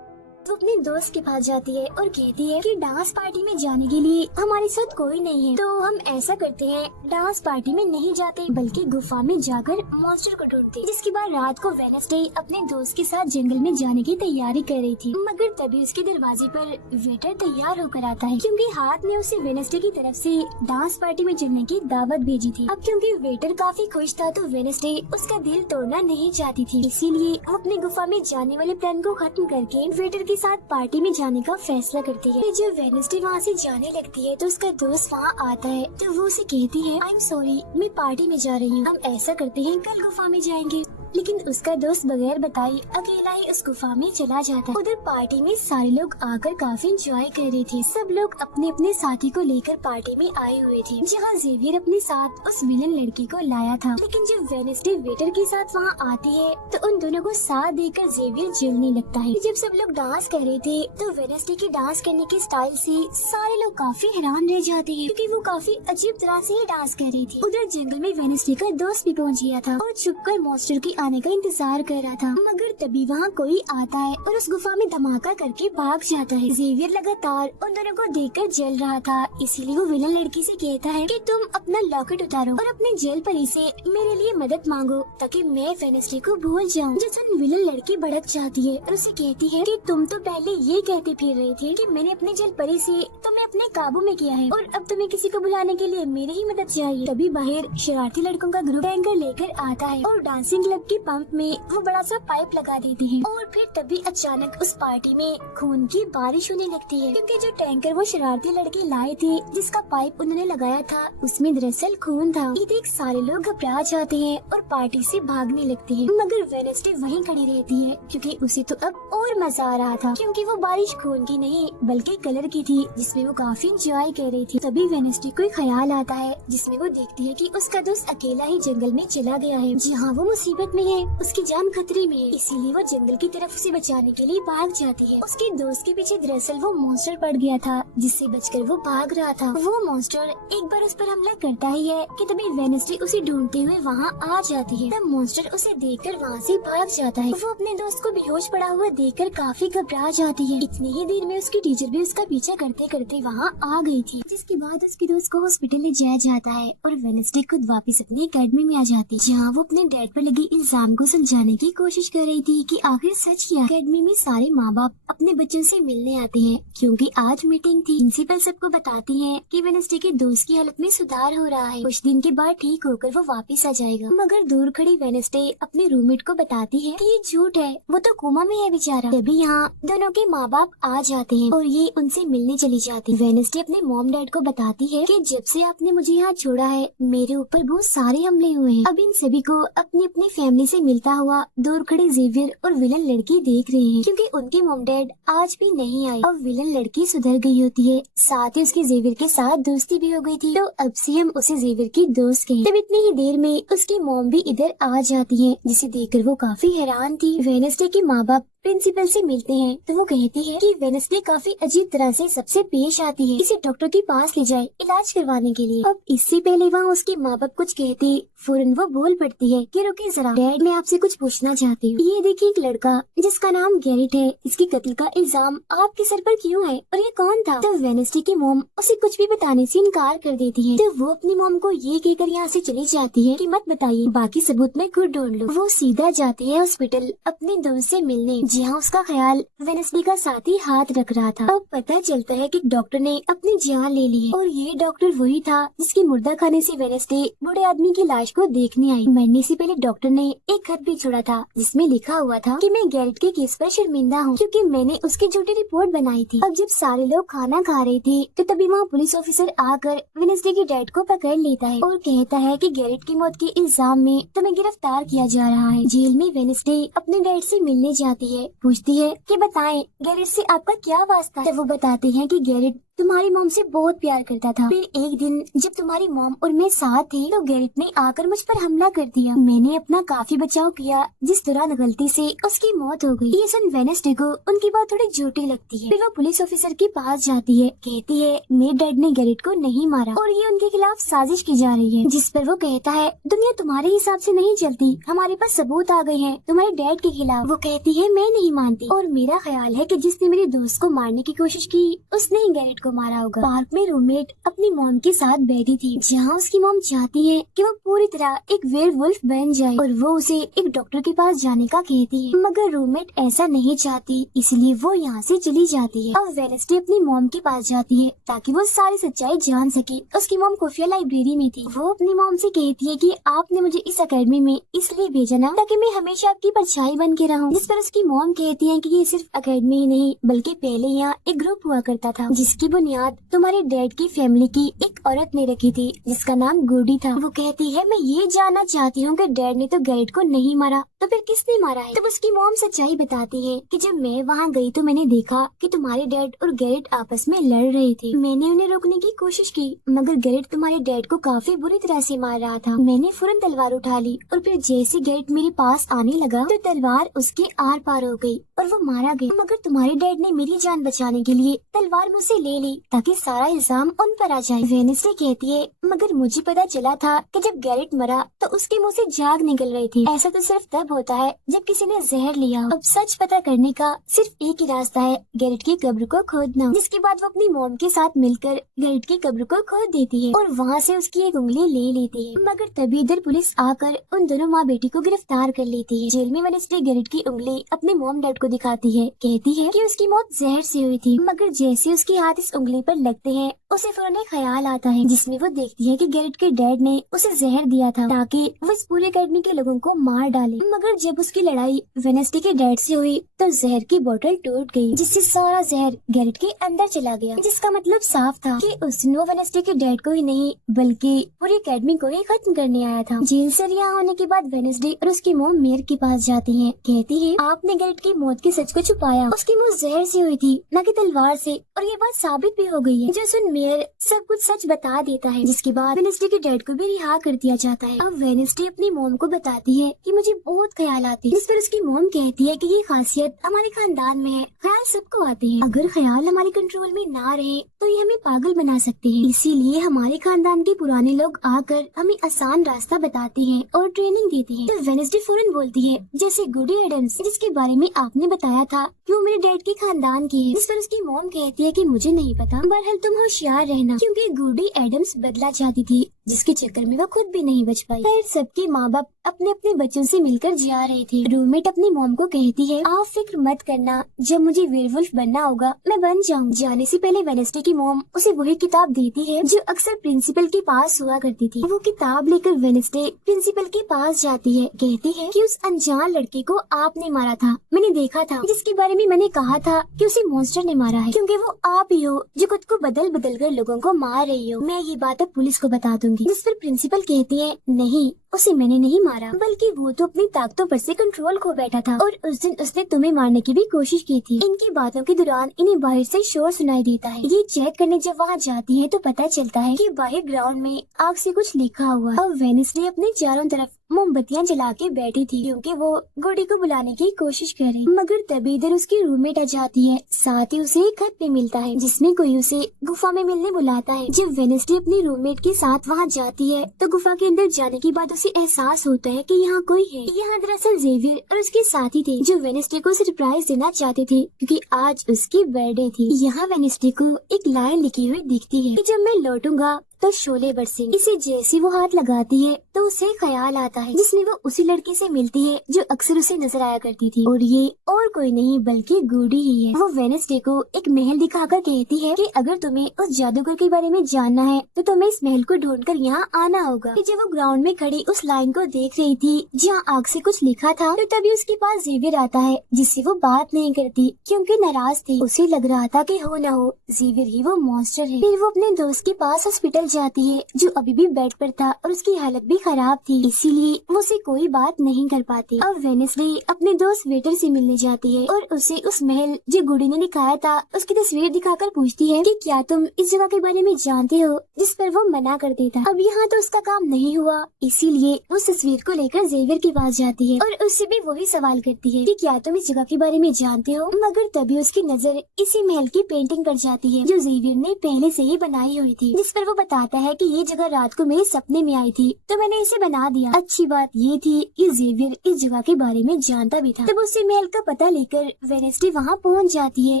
तो अपने दोस्त के पास जाती है और कहती है कि डांस पार्टी में जाने के लिए हमारे साथ कोई नहीं है, तो हम ऐसा करते हैं डांस पार्टी में नहीं जाते बल्कि गुफा में जाकर मॉन्स्टर को ढूंढते हैं। जिसके बाद रात को वेडनेसडे अपने दोस्त के साथ जंगल में जाने की तैयारी कर रही थी, मगर तभी उसके दरवाजे पर वेटर तैयार होकर आता है क्योंकि हाथ में उसे वेडनेसडे की तरफ से डांस पार्टी में चलने की दावत भेजी थी। अब क्योंकि वेटर काफी खुश था तो वेडनेसडे उसका दिल तोड़ना नहीं चाहती थी, इसीलिए वो अपने गुफा में जाने वाले प्लान को खत्म करके वेटर के साथ पार्टी में जाने का फैसला करती है। जब वेडनेसडे वहाँ से जाने लगती है तो उसका दोस्त वहाँ आता है तो वो उसे कहती है, आई एम सॉरी मैं पार्टी में जा रही हूँ, हम ऐसा करते हैं कल गुफा में जाएंगे। लेकिन उसका दोस्त बगैर बताए अकेला ही उस गुफा में चला जाता है। उधर पार्टी में सारे लोग आकर काफी एंजॉय कर रहे थे। सब लोग अपने अपने साथी को लेकर पार्टी में आए हुए थे, जहाँ जेवियर अपने साथ उस विलन लड़की को लाया था। लेकिन जब वेडनेसडे वेटर के साथ वहाँ आती है तो उन दोनों को साथ देकर जेवियर जलने लगता है। जब सब लोग डांस कर रहे थे तो वेडनेसडे के डांस करने के स्टाइल से सारे लोग काफी हैरान रह जाते हैं क्योंकि वो काफी अजीब तरह से ही डांस कर रही थी। उधर जंगल में वेडनेसडे का दोस्त भी पहुँच गया था और छुपकर मॉन्स्टर की आने का इंतजार कर रहा था, मगर तभी वहाँ कोई आता है और उस गुफा में धमाका करके भाग जाता है। जेवियर लगातार उन दोनों को देखकर जल रहा था, इसीलिए वो विलन लड़की से कहता है कि तुम अपना लॉकेट उतारो और अपने जेल परी से मेरे लिए मदद मांगो ताकि मैं वेडनेसडे को भूल जाऊँ। जिससे विलन लड़की भड़क जाती है और उसे कहती है कि तुम तो पहले ये कहती फिर रही थी कि मैंने अपने जेल परी से तुम्हें अपने काबू में किया है और अब तुम्हें किसी को बुलाने के लिए मेरी ही मदद चाहिए। तभी बाहर शरारती लड़कों का ग्रुप टैंकर लेकर आता है और डांसिंग क्लब के पंप में वो बड़ा सा पाइप लगा देते हैं और फिर तभी अचानक उस पार्टी में खून की बारिश होने लगती है क्योंकि जो टैंकर वो शरारती लड़के लाए थे जिसका पाइप उन्होंने लगाया था उसमें दरअसल खून था। ये देख सारे लोग घबरा जाते हैं और पार्टी से भागने लगते हैं, मगर वेडनेसडे वहीं खड़ी रहती है क्योंकि उसे तो अब और मजा आ रहा था क्योंकि वो बारिश खून की नहीं बल्कि कलर की थी जिसमें वो काफी एंजॉय कर रही थी। तभी वेडनेसडे को ख्याल आता है जिसमें वो देखती है कि उसका दोस्त अकेला ही जंगल में चला गया है जहाँ वो मुसीबत में है, उसकी जान खतरे में है, इसीलिए वो जंगल की तरफ उसे बचाने के लिए भाग जाती है। उसके दोस्त के पीछे दरअसल वो मॉन्स्टर पड़ गया था जिससे बचकर वो भाग रहा था। वो मॉन्स्टर एक बार उस पर हमला करता ही है कि तभी वेडनेसडे उसे ढूंढते हुए वहाँ आ जाती है। तब मॉन्स्टर उसे देखकर वहाँ से भाग जाता है। वो अपने दोस्त को बेहोश पड़ा हुआ देखकर काफी घबरा जाती है। इतनी ही देर में उसकी टीचर भी उसका पीछा करते करते वहाँ आ गई थी, जिसके बाद उसके दोस्त को हॉस्पिटल ले जाया जाता है और वेडनेसडे खुद वापस अपने अकेडमी में आ जाती है जहाँ वो अपने डैड पर लगी एग्जाम को सुलझाने की कोशिश कर रही थी कि आखिर सच क्या। अकेडमी में सारे माँ बाप अपने बच्चों से मिलने आते हैं क्योंकि आज मीटिंग थी। प्रिंसिपल सबको बताती है कि वेडनेसडे के दोस्त की हालत में सुधार हो रहा है, कुछ दिन के बाद ठीक होकर वो वापस आ जाएगा। मगर दूर खड़ी वेडनेसडे अपने रूममेट को बताती है कि ये झूठ है, वो तो कोमा में है बेचारा। तभी यहाँ दोनों के माँ बाप आ जाते हैं और ये उनसे मिलने चली जाती है। वेडनेसडे अपने मॉम डैड को बताती है कि जब से आपने मुझे यहाँ छोड़ा है मेरे ऊपर बहुत सारे हमले हुए हैं। अब इन सभी को अपनी अपनी फैमिली से मिलता हुआ दूर खड़े जेवियर और विलन लड़की देख रहे हैं क्योंकि उनके मॉम डैड आज भी नहीं आए। अब विलन लड़की सुधर गई होती है, साथ ही उसके जेवियर के साथ दोस्ती भी हो गई थी, तो अब से हम उसे जेवियर की दोस्त कहें। तब इतनी ही देर में उसकी मॉम भी इधर आ जाती है, जिसे देखकर वो काफी हैरान थी। वेडनेसडे के माँ बाप प्रिंसिपल से मिलते हैं तो वो कहती है कि वेडनेसडे काफी अजीब तरह से सबसे पेश आती है, इसे डॉक्टर के पास ले जाए इलाज करवाने के लिए। अब इससे पहले वहाँ उसके माँ बाप कुछ कहते फौरन वो बोल पड़ती है कि रुकिए जरा डैड, मैं आपसे कुछ पूछना चाहती हूँ। ये देखिए एक लड़का जिसका नाम गैरेट है, इसके कत्ल का इल्जाम आपके सर पर क्यों है और ये कौन था? तो वेडनेसडे की मॉम उसे कुछ भी बताने से इनकार कर देती है, तो वो अपनी मॉम को ये कहकर यहाँ से चली जाती है कि मत बताइए, बाकी सबूत मैं खुद ढूंढ लूँ। वो सीधा जाते हैं हॉस्पिटल अपने दोस्त से मिलने, जहाँ उसका ख्याल वेडनेसडे का साथी हाथ रख रहा था। अब पता चलता है कि डॉक्टर ने अपनी जान ले ली है और ये डॉक्टर वही था जिसकी मुर्दा खाने से वेडनेसडे बूढ़े आदमी की लाश को देखने आई। मरने से पहले डॉक्टर ने एक खत भी छोड़ा था जिसमें लिखा हुआ था कि मैं गैरेट के केस पर शर्मिंदा हूँ क्योंकि मैंने उसकी झूठी रिपोर्ट बनाई थी। अब जब सारे लोग खाना खा रहे थे तो तभी वहाँ पुलिस ऑफिसर आकर वेडनेसडे के डैड को पकड़ लेता है और कहता है कि गैरेट की मौत के इल्जाम में तुम्हें गिरफ्तार किया जा रहा है। जेल में वेडनेसडे अपने डैड से मिलने जाती है, पूछती है कि बताएं गैरेट से आपका क्या वास्ता है। वो बताते हैं कि गैरेट तुम्हारी मॉम से बहुत प्यार करता था, फिर एक दिन जब तुम्हारी मॉम और मैं साथ थे तो गैरेट ने आकर मुझ पर हमला कर दिया। मैंने अपना काफी बचाव किया जिस दौरान गलती से उसकी मौत हो गई। ये सुन वेडनेसडे को उनकी बात थोड़ी झूठी लगती है। फिर वो पुलिस ऑफिसर के पास जाती है, कहती है मेरे डैड ने गैरेट को नहीं मारा और ये उनके खिलाफ साजिश की जा रही है। जिस पर वो कहता है दुनिया तुम्हारे हिसाब से नहीं चलती, हमारे पास सबूत आ गए हैं तुम्हारे डैड के खिलाफ। वो कहती है मैं नहीं मानती और मेरा ख्याल है कि जिसने मेरे दोस्त को मारने की कोशिश की उसने ही गैरेट को मारा होगा। पार्क में रूममेट अपनी मॉम के साथ बैठी थी, जहाँ उसकी मॉम चाहती है कि वो पूरी तरह एक वेयरवुल्फ बन जाए और वो उसे एक डॉक्टर के पास जाने का कहती है, मगर रूममेट ऐसा नहीं चाहती, इसलिए वो यहाँ से चली जाती है। अब वेडनेसडे अपनी मॉम के पास जाती है ताकि वो सारी सच्चाई जान सके। उसकी मॉम खुफिया लाइब्रेरी में थी। वो अपनी मॉम से कहती है कि आपने मुझे इस अकेडमी में इसलिए भेजा ना ताकि मैं हमेशा आपकी परछाई बन के रहूं। जिस पर उसकी मॉम कहती है कि ये सिर्फ अकेडमी ही नहीं बल्कि पहले यहाँ एक ग्रुप हुआ करता था जिसकी बुनियाद तुम्हारे डैड की फैमिली की एक औरत ने रखी थी जिसका नाम गोडी था। वो कहती है मैं ये जानना चाहती हूँ कि डैड ने तो गैरेट को नहीं मारा तो फिर किसने मारा है? तब उसकी मॉम सच्चाई बताती है कि जब मैं वहाँ गई तो मैंने देखा कि तुम्हारे डैड और गैरेट आपस में लड़ रहे थे। मैंने उन्हें रोकने की कोशिश की मगर गैरेट तुम्हारे डैड को काफी बुरी तरह से मार रहा था। मैंने फौरन तलवार उठा ली और फिर जैसे गैरेट मेरे पास आने लगा तो तलवार उसके आर पार हो गई और वो मारा गया। मगर तुम्हारे डैड ने मेरी जान बचाने के लिए तलवार मुझसे ले ली ताकि सारा इल्जाम उन पर आ जाए। वेडनेसडे कहती है मगर मुझे पता चला था कि जब गैरेट मरा तो उसके मुंह से झाग निकल रही थी। ऐसा तो सिर्फ तब होता है जब किसी ने जहर लिया हो। अब सच पता करने का सिर्फ एक ही रास्ता है, गैरेट की कब्र को खोदना। जिसके बाद वो अपनी मॉम के साथ मिलकर गैरेट की कब्र को खोद देती है और वहाँ से उसकी एक उंगली ले लेती है। मगर तभी इधर पुलिस आकर उन दोनों माँ बेटी को गिरफ्तार कर लेती है। जेल में वेडनेसडे गैरेट की उंगली अपने मॉम डैड को दिखाती है, कहती है कि उसकी मौत जहर से हुई थी। मगर जैसे उसके हाथ इस उंगली पर लगते हैं उसे फौरन एक ख्याल आता है जिसमें वो देखती है कि गैरेट के डैड ने उसे जहर दिया था ताकि वो इस पूरे अकेडमी के लोगों को मार डाले। मगर जब उसकी लड़ाई वेडनेसडे के डैड से हुई तो जहर की बोतल टूट गई जिससे सारा जहर गैरेट के अंदर चला गया, जिसका मतलब साफ था कि उसने वेडनेसडे के डैड को ही नहीं बल्कि पूरी अकेडमी को ही खत्म करने आया था। जेल से रिहा होने के बाद वेडनेसडे और उसकी मॉम मेयर के पास जाती है, कहती है आपने गैरेट की मौत के सच को छुपाया, उसकी मौत जहर से हुई थी न कि तलवार से और ये बात साबित भी हो गई है। जो सुन मेयर सब कुछ सच बता देता है जिसके बाद वेडनेसडे के डैड को भी रिहा कर दिया जाता है। अब वेडनेसडे अपनी मॉम को बताती है कि मुझे बहुत ख्याल आते हैं, जिस पर उसकी मॉम कहती है कि ये खासियत हमारे खानदान में है, ख्याल सबको आते हैं, अगर ख्याल हमारे कंट्रोल में ना रहे तो ये हमें पागल बना सकते हैं, इसीलिए हमारे खानदान के पुराने लोग आकर हमें आसान रास्ता बताते हैं और ट्रेनिंग देते हैं। तो वेडनेसडे फौरन बोलती है जैसे गुडी एडम्स जिसके बारे में आपने बताया था कि वो मेरे डैड के खानदान की है, जिस पर उसकी मॉम कहती है कि मुझे नहीं पता, बहरहाल तुम होशियार रहना, क्योंकि गुडी एडम्स बदला चाहती थी जिसके चक्कर में वो खुद भी नहीं बच पाई। फिर सबके माँ बाप अपने अपने बच्चों से मिलकर जा रहे थे। रूममेट अपनी मॉम को कहती है, आप फिक्र मत करना, जब मुझे वेयरवुल्फ बनना होगा मैं बन जाऊँ। जाने से पहले वेडनेसडे की मॉम उसे वही किताब देती है जो अक्सर प्रिंसिपल के पास हुआ करती थी। वो किताब लेकर वेडनेसडे प्रिंसिपल के पास जाती है, कहती है कि उस अनजान लड़के को आपने मारा था, मैंने देखा था, जिसके बारे में मैंने कहा था कि उसे मॉन्स्टर ने मारा है, क्योंकि वो आप ही हो जो खुद को बदल बदल कर लोगों को मार रही हो। मैं ये बात अब पुलिस को बता दूंगी। जिस पर प्रिंसिपल कहती है, नहीं, उसे मैंने नहीं मारा, बल्कि वो तो अपनी ताकतों पर से कंट्रोल खो बैठा था और उस दिन उसने तुम्हें मारने की भी कोशिश की थी। इनकी बातों के दौरान इन्हें बाहर से शोर सुनाई देता है। ये चेक करने जब वहाँ जाती है तो पता चलता है कि बाहर ग्राउंड में आग से कुछ लिखा हुआ है। और वेडनेसडे अपने चारों तरफ मोमबत्तियां जला के बैठी थी क्योंकि वो गुडी को बुलाने की कोशिश करे, मगर तभी इधर उसकी रूममेट आ जाती है। साथ ही उसे एक खत भी मिलता है जिसमें कोई उसे गुफा में मिलने बुलाता है। जब वेडनेसडे अपनी रूममेट के साथ वहाँ जाती है तो गुफा के अंदर जाने के बाद उसे एहसास होता है कि यहाँ कोई है। यहाँ दरअसल जेवियर और उसके साथी थे जो वेडनेसडे को सरप्राइज देना चाहते थे क्योंकि आज उसकी बर्थडे थी। यहाँ वेडनेसडे को एक लाइन लिखी हुई दिखती है कि जब मैं लौटूंगा तो शोले बरसेंगे। इसे जैसे वो हाथ लगाती है तो उसे ख्याल आता है जिसमें वो उसी लड़की से मिलती है जो अक्सर उसे नजर आया करती थी, और ये और कोई नहीं बल्कि गुडी ही है। वो वेडनेसडे को एक महल दिखाकर कहती है कि अगर तुम्हें उस जादूगर के बारे में जानना है तो तुम्हें इस महल को ढूंढकर यहाँ आना होगा। जब वो ग्राउंड में खड़ी उस लाइन को देख रही थी जहाँ आग से कुछ लिखा था तो तभी उसके पास जेवियर आता है जिससे वो बात नहीं करती क्योंकि नाराज थी। उसे लग रहा था कि हो न हो जेवियर ही वो मॉन्स्टर है। फिर वो अपने दोस्त के पास हॉस्पिटल जाती है जो अभी भी बेड पर था और उसकी हालत भी खराब थी, इसीलिए वो उसे कोई बात नहीं कर पाती। अब वेडनेसडे अपने दोस्त वेटर से मिलने जाती है और उसे उस महल जो गुडी ने दिखाया था उसकी तस्वीर दिखाकर पूछती है कि क्या तुम इस जगह के बारे में जानते हो, जिस पर वो मना कर देता। अब यहाँ तो उसका काम नहीं हुआ, इसीलिए उस तस्वीर को लेकर जेवियर के पास जाती है और उससे भी वही सवाल करती है कि क्या तुम इस जगह के बारे में जानते हो, मगर तभी उसकी नजर इसी महल की पेंटिंग पर जाती है जो जेवियर ने पहले से ही बनाई हुई थी, जिस पर वो बताता है कि ये जगह रात को मेरे सपने में आई थी तो मैंने इसे बना दिया। अच्छी बात ये थी कि जेवियर इस जगह के बारे में जानता भी था। तब उसे महल का पता लेकर वेडनेसडे वहाँ पहुँच जाती है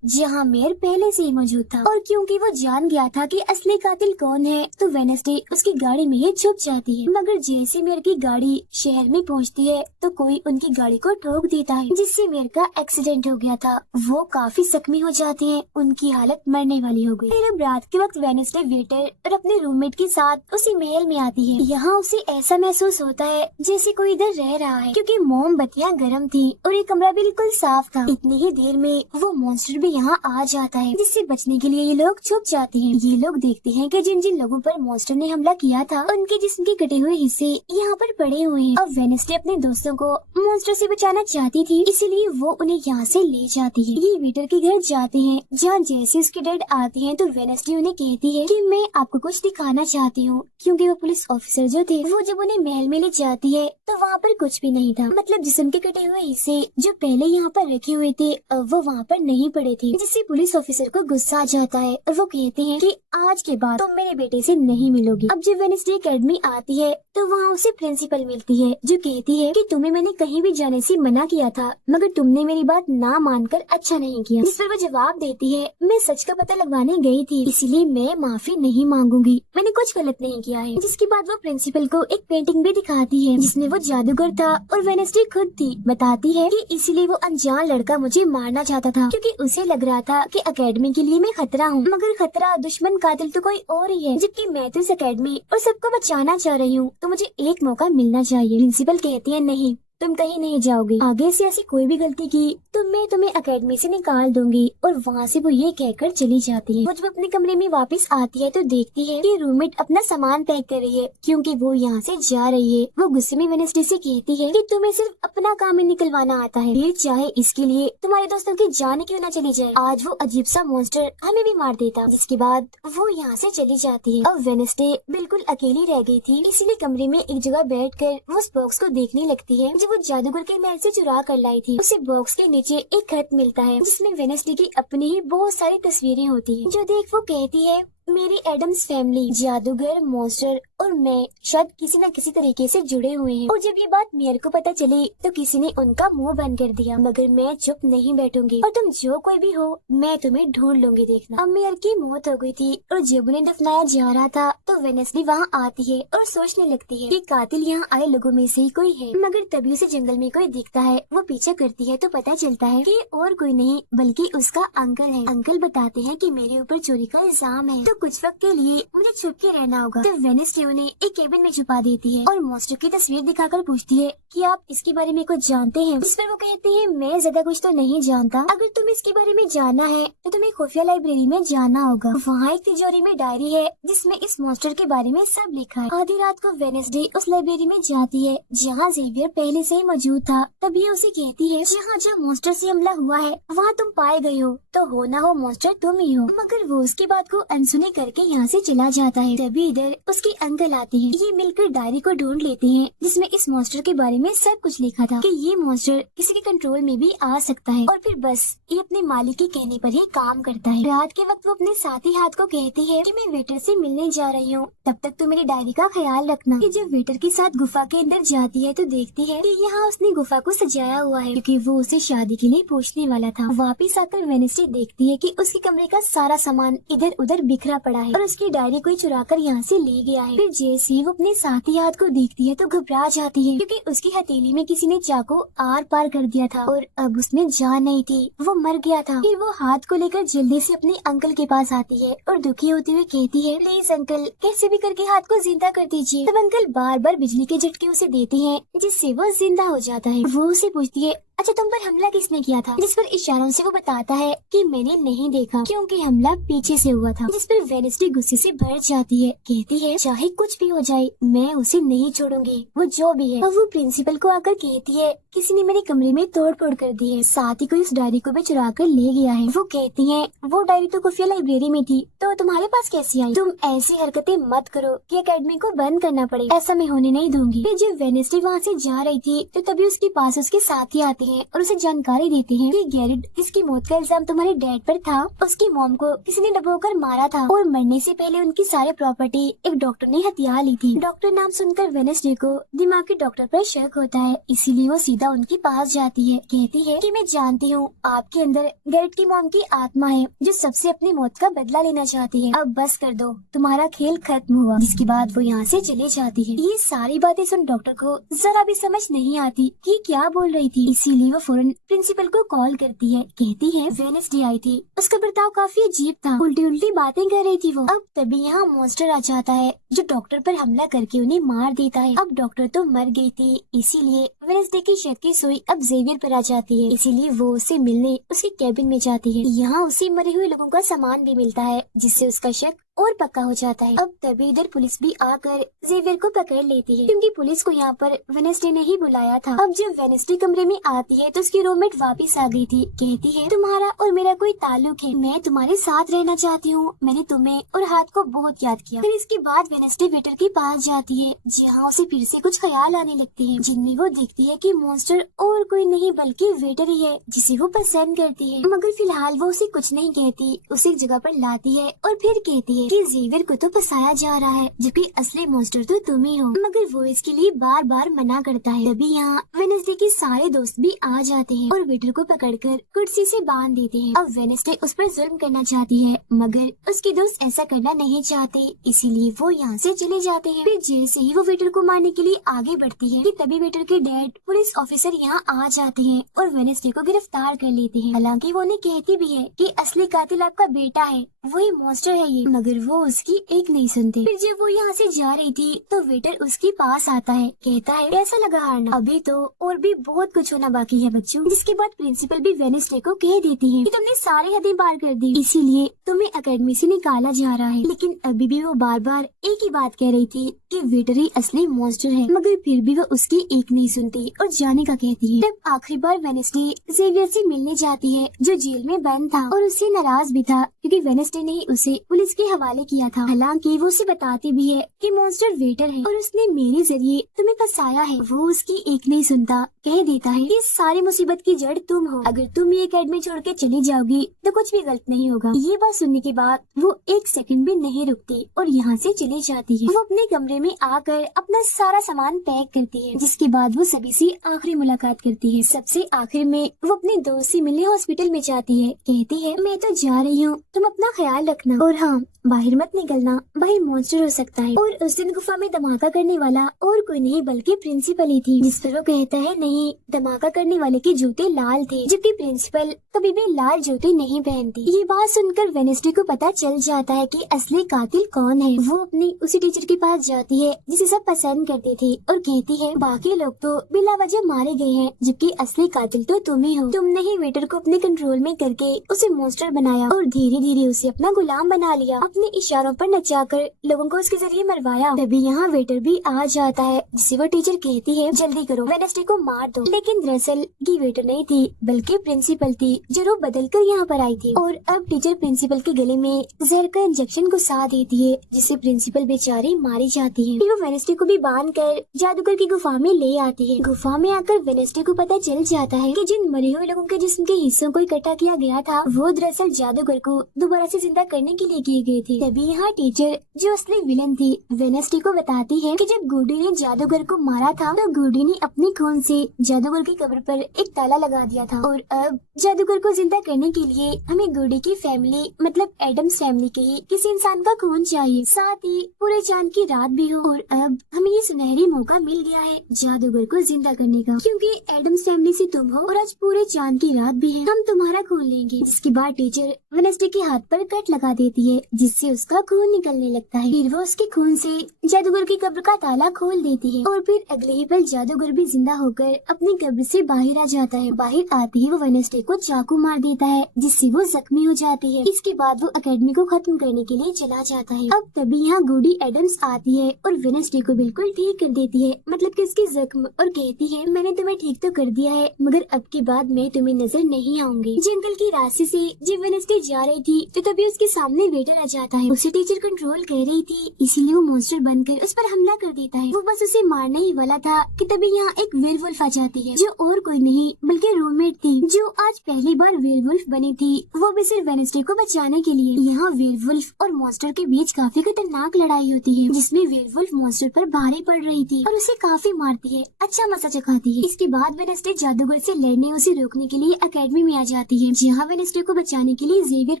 जहाँ मेयर पहले से ही मौजूद था, और क्योंकि वो जान गया था कि असली कातिल कौन है तो वेडनेसडे उसकी गाड़ी में ही छुप जाती है। मगर जैसे मेयर की गाड़ी शहर में पहुँचती है तो कोई उनकी गाड़ी को ठोक देता है जिससे मेयर का एक्सीडेंट हो गया था। वो काफी जख्मी हो जाते हैं, उनकी हालत मरने वाली हो गई। फिर अब रात के वक्त वेडनेसडे वेटर और अपने रूममेट के साथ उसी महल में आती है। यहाँ उसे ऐसा महसूस होता है जैसे कोई इधर रह रहा है क्योंकि मोमबत्तियां गर्म थी और ये कमरा बिल्कुल साफ था। इतनी ही देर में वो मॉन्स्टर भी यहाँ आ जाता है जिससे बचने के लिए ये लोग छुप जाते हैं। ये लोग देखते हैं कि जिन जिन लोगों पर मॉन्स्टर ने हमला किया था उनके जिस्म के कटे हुए हिस्से यहाँ पर पड़े हुए हैं। अब वेडनेसडे अपने दोस्तों को मॉन्स्टर से बचाना चाहती थी, इसीलिए वो उन्हें यहाँ से ले जाती है। ये वेटर के घर जाते हैं जहाँ जैसे उसके डैड आते हैं तो वेडनेसडे उन्हें कहती है कि मैं आपको कुछ दिखाना चाहती हूँ, क्योंकि वो पुलिस ऑफिसर जो थे वो जब उन्हें महल में ले जाती है तो वहाँ पर कुछ भी नहीं था। मतलब जिस्म के कटे हुए हिस्से जो पहले यहाँ पर रखे हुए थे अब वो वहाँ पर नहीं पड़े थे, जिससे पुलिस ऑफिसर को गुस्सा आ जाता है और वो कहते हैं कि आज के बाद तुम मेरे बेटे से नहीं मिलोगी। अब जब वेडनेसडे एकेडमी आती है तो वहाँ उसे प्रिंसिपल मिलती है जो कहती है कि तुम्हें मैंने कहीं भी जाने से मना किया था मगर तुमने मेरी बात ना मानकर अच्छा नहीं किया। जिस पर वो जवाब देती है, मैं सच का पता लगवाने गई थी इसीलिए मैं माफी नहीं मांगूंगी, मैंने कुछ गलत नहीं किया है। जिसके बाद वो प्रिंसिपल को एक पेंटिंग भी दिखाती है जिसमें वो जादूगर था और वेडनेसडे खुद थी। बताती है कि इसीलिए वो अनजान लड़का मुझे मारना चाहता था क्योंकि उसे लग रहा था कि एकेडमी के लिए मैं खतरा हूँ, मगर खतरा दुश्मन कातिल तो कोई और ही है, जबकि मैं तो इस एकेडमी और सबको बचाना चाह रही हूँ तो मुझे एक मौका मिलना चाहिए। प्रिंसिपल कहती है, नहीं तुम कहीं नहीं जाओगे, आगे से ऐसी कोई भी गलती की तो मैं तुम्हें एकेडमी से निकाल दूंगी। और वहाँ से वो ये कहकर चली जाती है। वो जब अपने कमरे में वापस आती है तो देखती है कि रूममेट अपना सामान पैक कर रही है क्योंकि वो यहाँ से जा रही है। वो गुस्से में वेडनेसडे से कहती है कि तुम्हें सिर्फ अपना काम ही निकलवाना आता है, फिर चाहे इसके लिए तुम्हारे दोस्तों की जान क्यों न चली जाए, आज वो अजीब सा मॉन्स्टर हमें भी मार देता। जिसके बाद वो यहाँ से चली जाती है। अब वेडनेसडे बिल्कुल अकेली रह गई थी, इसीलिए कमरे में एक जगह बैठकर वो उस बॉक्स को देखने लगती है जो वो जादूगर के महल से चुरा कर लाई थी। उसे बॉक्स के नीचे एक खत मिलता है जिसमें वेडनेसडे की अपनी ही बहुत सारी तस्वीरें होती हैं, जो देख वो कहती है मेरी एडम्स फैमिली, जादूगर, मॉन्स्टर और मैं शायद किसी न किसी तरीके से जुड़े हुए हैं। और जब ये बात मेरे को पता चली तो किसी ने उनका मुंह बंद कर दिया, मगर मैं चुप नहीं बैठूंगी और तुम जो कोई भी हो मैं तुम्हें ढूंढ लूंगी, देखना। अब मेयर की मौत हो गई थी और जब उन्हें दफनाया जा रहा था तो वेनेसडे वहाँ आती है और सोचने लगती है कि कातिल यहाँ आए लोगों में से ही कोई है, मगर तभी उसे जंगल में कोई दिखता है। वो पीछे करती है तो पता चलता है कि और कोई नहीं बल्कि उसका अंकल है। अंकल बताते हैं कि मेरे ऊपर चोरी का इल्जाम है तो कुछ वक्त के लिए मुझे छुप के रहना होगा। तो वेनेसडे उन्हें एक केबिन में छुपा देती है और मॉन्स्टर की तस्वीर दिखाकर पूछती है कि आप इसके बारे में कुछ जानते हैं। इस पर वो कहते हैं मैं ज्यादा कुछ तो नहीं जानता, अगर तुम्हें इसके बारे में जानना है तो तुम्हें खुफिया लाइब्रेरी में जाना होगा। वहाँ एक तिजोरी में डायरी है जिसमें इस मॉन्स्टर के बारे में सब लिखा है। आधी रात को वेनेसडे उस लाइब्रेरी में जाती है जहाँ जेवियर पहले से ही मौजूद था। तब ये उसे कहती है जहाँ जहाँ मॉन्स्टर से हमला हुआ है वहाँ तुम पाए गए हो, तो हो ना हो मॉन्स्टर तुम ही हो। मगर वो उसकी बात को अनसुनी करके यहाँ से चला जाता है। तभी इधर उसके अंकल आते हैं। ये मिलकर डायरी को ढूंढ लेते हैं जिसमें इस मॉन्स्टर के बारे में सब कुछ लिखा था कि ये मॉन्स्टर किसी के कंट्रोल में भी आ सकता है और फिर बस ये अपने मालिक के कहने पर ही काम करता है। रात के वक्त वो अपने साथी हाथ को कहती है कि मैं वेटर से मिलने जा रही हूँ, तब तक तो मेरी डायरी का ख्याल रखना। कि जब वेटर के साथ गुफा के अंदर जाती है तो देखती है कि यहाँ उसने गुफा को सजाया हुआ है क्योंकि वो उसे शादी के लिए पूछने वाला था। वापिस आकर वेनेसडे देखती है कि उसके कमरे का सारा सामान इधर उधर बिखरा पड़ा है और उसकी डायरी कोई चुरा कर यहाँ से ले गया है। फिर जैसे ही वो अपने साथी हाथ को देखती है तो घबरा जाती है क्योंकि उसकी हथेली में किसी ने चाकू आर पार कर दिया था और अब उसमें जान नहीं थी, वो मर गया था। फिर वो हाथ को लेकर जल्दी से अपने अंकल के पास आती है और दुखी होते हुए कहती है प्लीज अंकल कैसे भी करके हाथ को जिंदा कर दीजिए। तब अंकल बार बार बिजली के झटके उसे देते हैं जिससे वो जिंदा हो जाता है। वो उसे पूछती है अच्छा तुम पर हमला किसने किया था, जिस पर इशारों से वो बताता है कि मैंने नहीं देखा क्योंकि हमला पीछे से हुआ था। जिस पर वेनेसडे गुस्से से भर जाती है, कहती है चाहे कुछ भी हो जाए मैं उसे नहीं छोड़ूंगी, वो जो भी है। और वो प्रिंसिपल को आकर कहती है किसी ने मेरे कमरे में तोड़ फोड़ कर दी है, साथ ही कोई इस डायरी को भी चुरा कर ले गया है। वो कहती है वो डायरी तो खुफिया लाइब्रेरी में थी तो तुम्हारे पास कैसी आई, तुम ऐसी हरकतें मत करो कि एकेडमी को बंद करना पड़े, ऐसा मैं होने नहीं दूंगी। फिर जब वेनेसडे वहाँ से जा रही थी तो तभी उसके पास उसके साथी आते हैं और उसे जानकारी देते हैं कि गैरेट जिसकी मौत का इल्जाम तुम्हारे डैड पर था उसकी मॉम को किसी ने डबोकर मारा था और मरने से पहले उनकी सारी प्रॉपर्टी एक डॉक्टर ने हथिया ली थी। डॉक्टर नाम सुनकर वेनेसडे को दिमागी डॉक्टर पर शक होता है, इसीलिए वो सीधा उनके पास जाती है। कहती है कि मैं जानती हूँ आपके अंदर गैरेट की मॉम की आत्मा है जो सबसे अपनी मौत का बदला लेना चाहती है, अब बस कर दो तुम्हारा खेल खत्म हुआ। जिसके बाद वो यहाँ से चले जाती है। ये सारी बातें सुन डॉक्टर को जरा भी समझ नहीं आती कि क्या बोल रही थी, इसीलिए वो फौरन प्रिंसिपल को कॉल करती है। कहती है वेनेसडे आई थी, उसका बर्ताव काफी अजीब था, उल्टी उल्टी बातें कर रही थी वो। अब तभी यहाँ मॉन्स्टर आ जाता है जो डॉक्टर पर हमला करके उन्हें मार देता है। अब डॉक्टर तो मर गई थी, इसीलिए वेनेसडे की शक की सुई अब जेवियर पर आ जाती है, इसीलिए वो उसे मिलने उसके कैबिन में जाती है। यहाँ उसे मरे हुए लोगों का सामान भी मिलता है जिससे उसका शक और पक्का हो जाता है। अब तभी इधर पुलिस भी आकर जेवियर को पकड़ लेती है क्योंकि पुलिस को यहाँ पर वेनेसडे ने ही बुलाया था। अब जब वेनेसडे कमरे में आती है तो उसकी रूममेट वापस आ गई थी। कहती है तुम्हारा और मेरा कोई ताल्लुक है, मैं तुम्हारे साथ रहना चाहती हूँ, मैंने तुम्हें और हाथ को बहुत याद किया। फिर इसके बाद वेनेसडे वेटर के पास जाती है जहाँ उसे फिर से कुछ ख्याल आने लगते हैं जिनमें वो देखती है कि मॉन्स्टर और कोई नहीं बल्कि वेटर ही है जिसे वो पसंद करती है। मगर फिलहाल वो उसे कुछ नहीं कहती, उसे एक जगह पर लाती है और फिर कहती है कि जेवियर को तो फंसाया जा रहा है जबकि असली मॉन्स्टर तो तुम ही हो, मगर वो इसके लिए बार बार मना करता है। तभी यहाँ वेनेसडे के सारे दोस्त भी आ जाते हैं और वेटर को पकड़कर कुर्सी से बांध देते हैं। अब वेनेसडे उस पर जुल्म करना चाहती है मगर उसके दोस्त ऐसा करना नहीं चाहते, इसीलिए वो यहाँ से चले जाते हैं। फिर जैसे ही वो वेटर को मारने के लिए आगे बढ़ती है कि तभी वेटर के डैड पुलिस ऑफिसर यहाँ आ जाते हैं और वेनेसडे को गिरफ्तार कर लेते हैं। हालांकि वो उन्हें कहती भी है कि असली कातिल आपका बेटा है, वही मॉन्स्टर है ये, मगर वो उसकी एक नहीं सुनते। फिर जब वो यहाँ से जा रही थी तो वेटर उसके पास आता है, कहता है कैसा लगा हारना, अभी तो और भी बहुत कुछ होना बाकी है बच्चों। जिसके बाद प्रिंसिपल भी वेनेसडे को कह देती है कि तुमने सारी हदें पार कर दी, इसीलिए तुम्हें एकेडमी से निकाला जा रहा है। लेकिन अभी भी वो बार बार एक ही बात कह रही थी कि वेटर ही असली मॉन्स्टर है, मगर फिर भी वो उसकी एक नहीं सुनती और जाने का कहती है। तब आखिरी बार वेडनेसडे जेवियर से मिलने जाती है, जो जेल में बंद था और उससे नाराज भी था क्योंकि वेडनेसडे ने उसे पुलिस के हवाले किया था। हालांकि वो उसे बताती भी है कि मॉन्स्टर वेटर है और उसने मेरे जरिए तुम्हें फंसाया है। वो उसकी एक नहीं सुनता, कह देता है कि सारी मुसीबत की जड़ तुम हो, अगर तुम ये एकेडमी छोड़ के चली जाओगी तो कुछ भी गलत नहीं होगा। ये बात सुनने के बाद वो एक सेकंड भी नहीं रुकती और यहाँ से चली जाती है। वो अपने कमरे में आकर अपना सारा सामान पैक करती है, जिसके बाद वो सभी से आखिरी मुलाकात करती है। सबसे आखिर में वो अपने दोस्त से मिलने हॉस्पिटल में जाती है, कहती है मैं तो जा रही हूँ, तुम अपना ख्याल रखना और हाँ बाहर मत निकलना, बाहर मॉन्स्टर हो सकता है। और उस दिन गुफा में धमाका करने वाला और कोई नहीं बल्कि प्रिंसिपल ही थी, जिस पर वो कहता है नहीं, धमाका करने वाले के जूते लाल थे, जबकि प्रिंसिपल कभी भी लाल जूते नहीं पहनती। ये बात सुनकर वेडनेसडे को पता चल जाता है कि असली कातिल कौन है। वो अपनी उसी टीचर के पास जाती है जिसे सब पसंद करती थी और कहती है बाकी लोग तो बिला वजह मारे गए हैं, जबकि असली कातिल तो तुम ही हो। तुमने ही वेटर को अपने कंट्रोल में करके उसे मॉन्स्टर बनाया और धीरे धीरे उसे अपना गुलाम बना लिया, अपने इशारों पर नचाकर लोगों को उसके जरिए मरवाया। तभी यहाँ वेटर भी आ जाता है, जिसे वो टीचर कहती है जल्दी करो, वेडनेसडे को मार दो। लेकिन दरअसल ये वेटर नहीं थी बल्कि प्रिंसिपल थी, जो रूप बदल कर यहाँ पर आई थी। और अब टीचर प्रिंसिपल के गले में जहर का इंजेक्शन घुसा देती है, जिससे प्रिंसिपल बेचारी मारी जाती है। फिर वो वेडनेसडे को भी बांध कर जादूगर की गुफा में ले आती है। गुफा में आकर वेडनेसडे को पता चल जाता है कि जिन मरे हुए लोगों के जिस्म के हिस्सों को इकट्ठा किया गया था वो दरअसल जादूगर को दोबारा से जिंदा करने के लिए किए गए थे। तभी यहाँ टीचर जो असली विलन थी वेडनेसडे को बताती है कि जब गुडी ने जादूगर को मारा था तो गुडी ने अपने खून से जादूगर की कब्र पर एक ताला लगा दिया था और अब जादूगर को जिंदा करने के लिए हमें गुडी की फैमिली मतलब एडम्स फैमिली के ही किसी इंसान का खून चाहिए, साथ ही पूरे चांद की रात भी हो। और अब हमें ये सुनहरी मौका मिल गया है जादूगर को जिंदा करने का, क्योंकि एडम्स फैमिली से तुम हो और आज पूरे चांद की रात भी है, हम तुम्हारा खून लेंगे। जिसके बाद टीचर वेडनेसडे के हाथ पर कट लगा देती है, जिससे उसका खून निकलने लगता है। फिर वो उसके खून से जादूगर की कब्र का ताला खोल देती है और फिर अगले ही पल जादूगर भी जिंदा होकर अपनी कब्र से बाहर आ जाता है। बाहर आते ही वो वेडनेसडे को चाकू मार देता है, जिससे वो जख्मी हो जाती है। इसके बाद वो एकेडमी को खत्म करने के लिए चला जाता है। अब तभी यहाँ गुडी एडम्स आती है और वेडनेसडे को बिल्कुल ठीक कर देती है, मतलब कि उसकी जख्म, और कहती है मैंने तुम्हें ठीक तो कर दिया है, मगर अब के बाद मैं तुम्हें नजर नहीं आऊंगी। जंगल की रास्ते से जब वेडनेसडे जा रही थी तो तभी उसके सामने वेटर आ जाता है। उसे टीचर कंट्रोल कर रही थी, इसीलिए वो मॉन्स्टर बनकर उस पर हमला कर देता है। वो बस उसे मारने ही वाला था कि तभी यहाँ एक वेयरवुल्फ आ जाती है, जो और कोई नहीं बल्कि रूममेट थी, जो आज पहली बार वेयरवुल्फ बनी थी, वो भी सिर्फ वेडनेसडे को बचाने के लिए। यहाँ वेयरवुल्फ और मॉन्स्टर के बीच काफी खतरनाक लड़ाई होती है, जिसमें वेयरवुल्फ मॉन्स्टर पर भारी पड़ रही थी और उसे काफी मारती है, अच्छा मजा चखाती है। इसके बाद वेडनेसडे जादूगर से लड़ने उसे रोकने के लिए एकेडमी में आ जाती है, जहाँ वेडनेसडे को बचाने के लिए जेवियर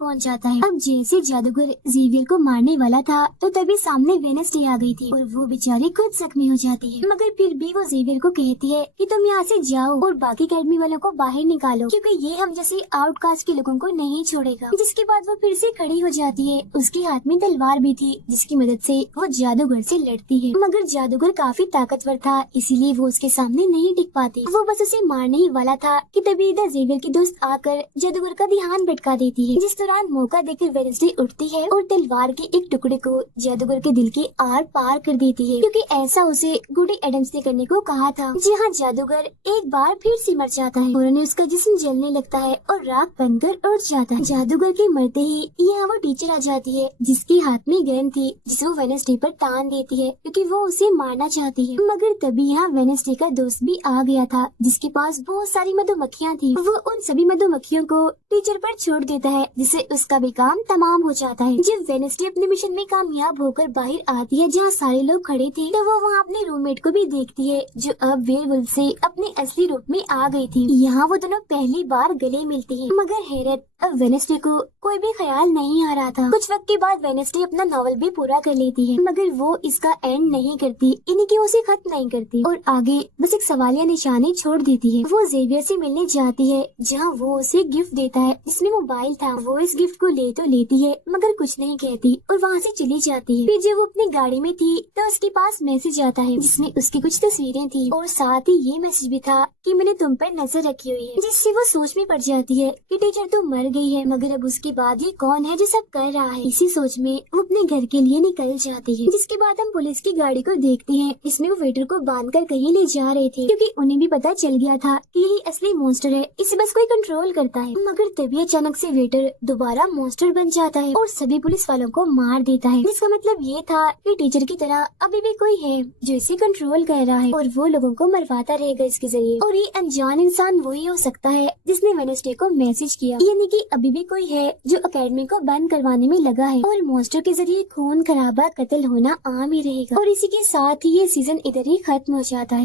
पहुँच जाता है। अब जैसे जादूगर जेवियर को मारने वाला था तो तभी सामने वेडनेसडे आ गई थी और वो बेचारी खुद जख्मी हो जाती है, मगर फिर भी वो जेवियर को कहती है कि तुम यहाँ से जाओ और बाकी एकेडमी वालों को बाहर निकालो, क्योंकि ये हम जैसे आउटकास्ट के लोगों को नहीं छोड़ेगा। जिसके बाद वो फिर से खड़ी हो जाती है, उसके हाथ में तलवार भी थी, जिसकी मदद से वो जादूगर से लड़ती है, मगर जादूगर काफी ताकतवर था, इसीलिए वो उसके सामने नहीं टिक पाती। वो बस उसे मारने ही वाला था कि तभी इधर जेवियर की दोस्त आकर जादूगर का ध्यान भटका देती है, जिस दौरान मौका देकर वेडनेसडे उठती है और तलवार के एक टुकड़े को जादूगर के दिल के आर पार कर देती है, क्योंकि ऐसा उसे गुडी एडम्स ने करने को कहा था। जी हाँ, जादूगर एक बार फिर से मर जाता है और उन्हें उसका जिस्म जलने लगता है और राख बनकर उड़ जाता है। जादूगर के मरते ही यहाँ वो टीचर आ जाती है, जिसके हाथ में गन थी, जिसे वो वेडनेसडे पर तान देती है क्योंकि वो उसे मारना चाहती है। मगर तभी यहाँ वेडनेसडे का दोस्त भी आ गया था, जिसके पास बहुत सारी मधुमक्खियाँ थी। वो उन सभी मधुमक्खियों को टीचर पर छोड़ देता है, जिससे उसका भी काम तमाम हो जाता है। जब वेडनेसडे अपने मिशन में कामयाब होकर बाहर आती है जहाँ सारे लोग खड़े थे, तो वो वहाँ अपने रूममेट को भी देखती है, जो अब वेयरवुल्फ से अपने असली रूप में आ गई थी। यहाँ वो दोनों पहली बार गले मिलती हैं, मगर हैरत, अब वेडनेसडे को कोई भी ख्याल नहीं आ रहा था। कुछ वक्त के बाद वेडनेसडे अपना नॉवल भी पूरा कर लेती है, मगर वो इसका एंड नहीं करती, यानी कि उसे खत्म नहीं करती और आगे बस एक सवालिया निशानी छोड़ देती है। वो जेवियर से मिलने जाती है, जहाँ वो उसे गिफ्ट देता है जिसमें मोबाइल था। वो इस गिफ्ट को ले तो लेती है, मगर कुछ नहीं कहती और वहाँ से चली जाती है। फिर जब वो अपनी गाड़ी में थी तो उसके पास मैसेज आता है, जिसमें उसकी कुछ तस्वीरें थी और साथ ही ये मैसेज भी था कि मैंने तुम पर नजर रखी हुई है, जिससे वो सोच में पड़ जाती है कि टीचर तो मर गई है, मगर अब उसके बाद ये कौन है जो सब कर रहा है। इसी सोच में वो अपने घर के लिए निकल जाती है। जिसके बाद हम पुलिस की गाड़ी को देखते हैं। इसमें वो वेटर को बांधकर कहीं ले जा रहे थे, क्योंकि उन्हें भी पता चल गया था कि यही असली मॉन्स्टर है, इसे बस कोई कंट्रोल करता है। मगर तभी अचानक से वेटर दोबारा मॉन्स्टर बन जाता है और सभी पुलिस वालों को मार देता है। जिसका मतलब ये था कि टीचर की तरह अभी भी कोई है जो इसे कंट्रोल कर रहा है और वो लोगों को मरवाता रहेगा इसके जरिए। और ये अनजान इंसान वही हो सकता है जिसने वेडनेसडे को मैसेज किया, यानी कि अभी भी कोई है जो एकेडमी को बंद करवाने में लगा है और मॉन्स्टर के जरिए खून खराबा कत्ल होना आम ही रहेगा। और इसी के साथ ही ये सीजन इधर ही खत्म हो जाता है।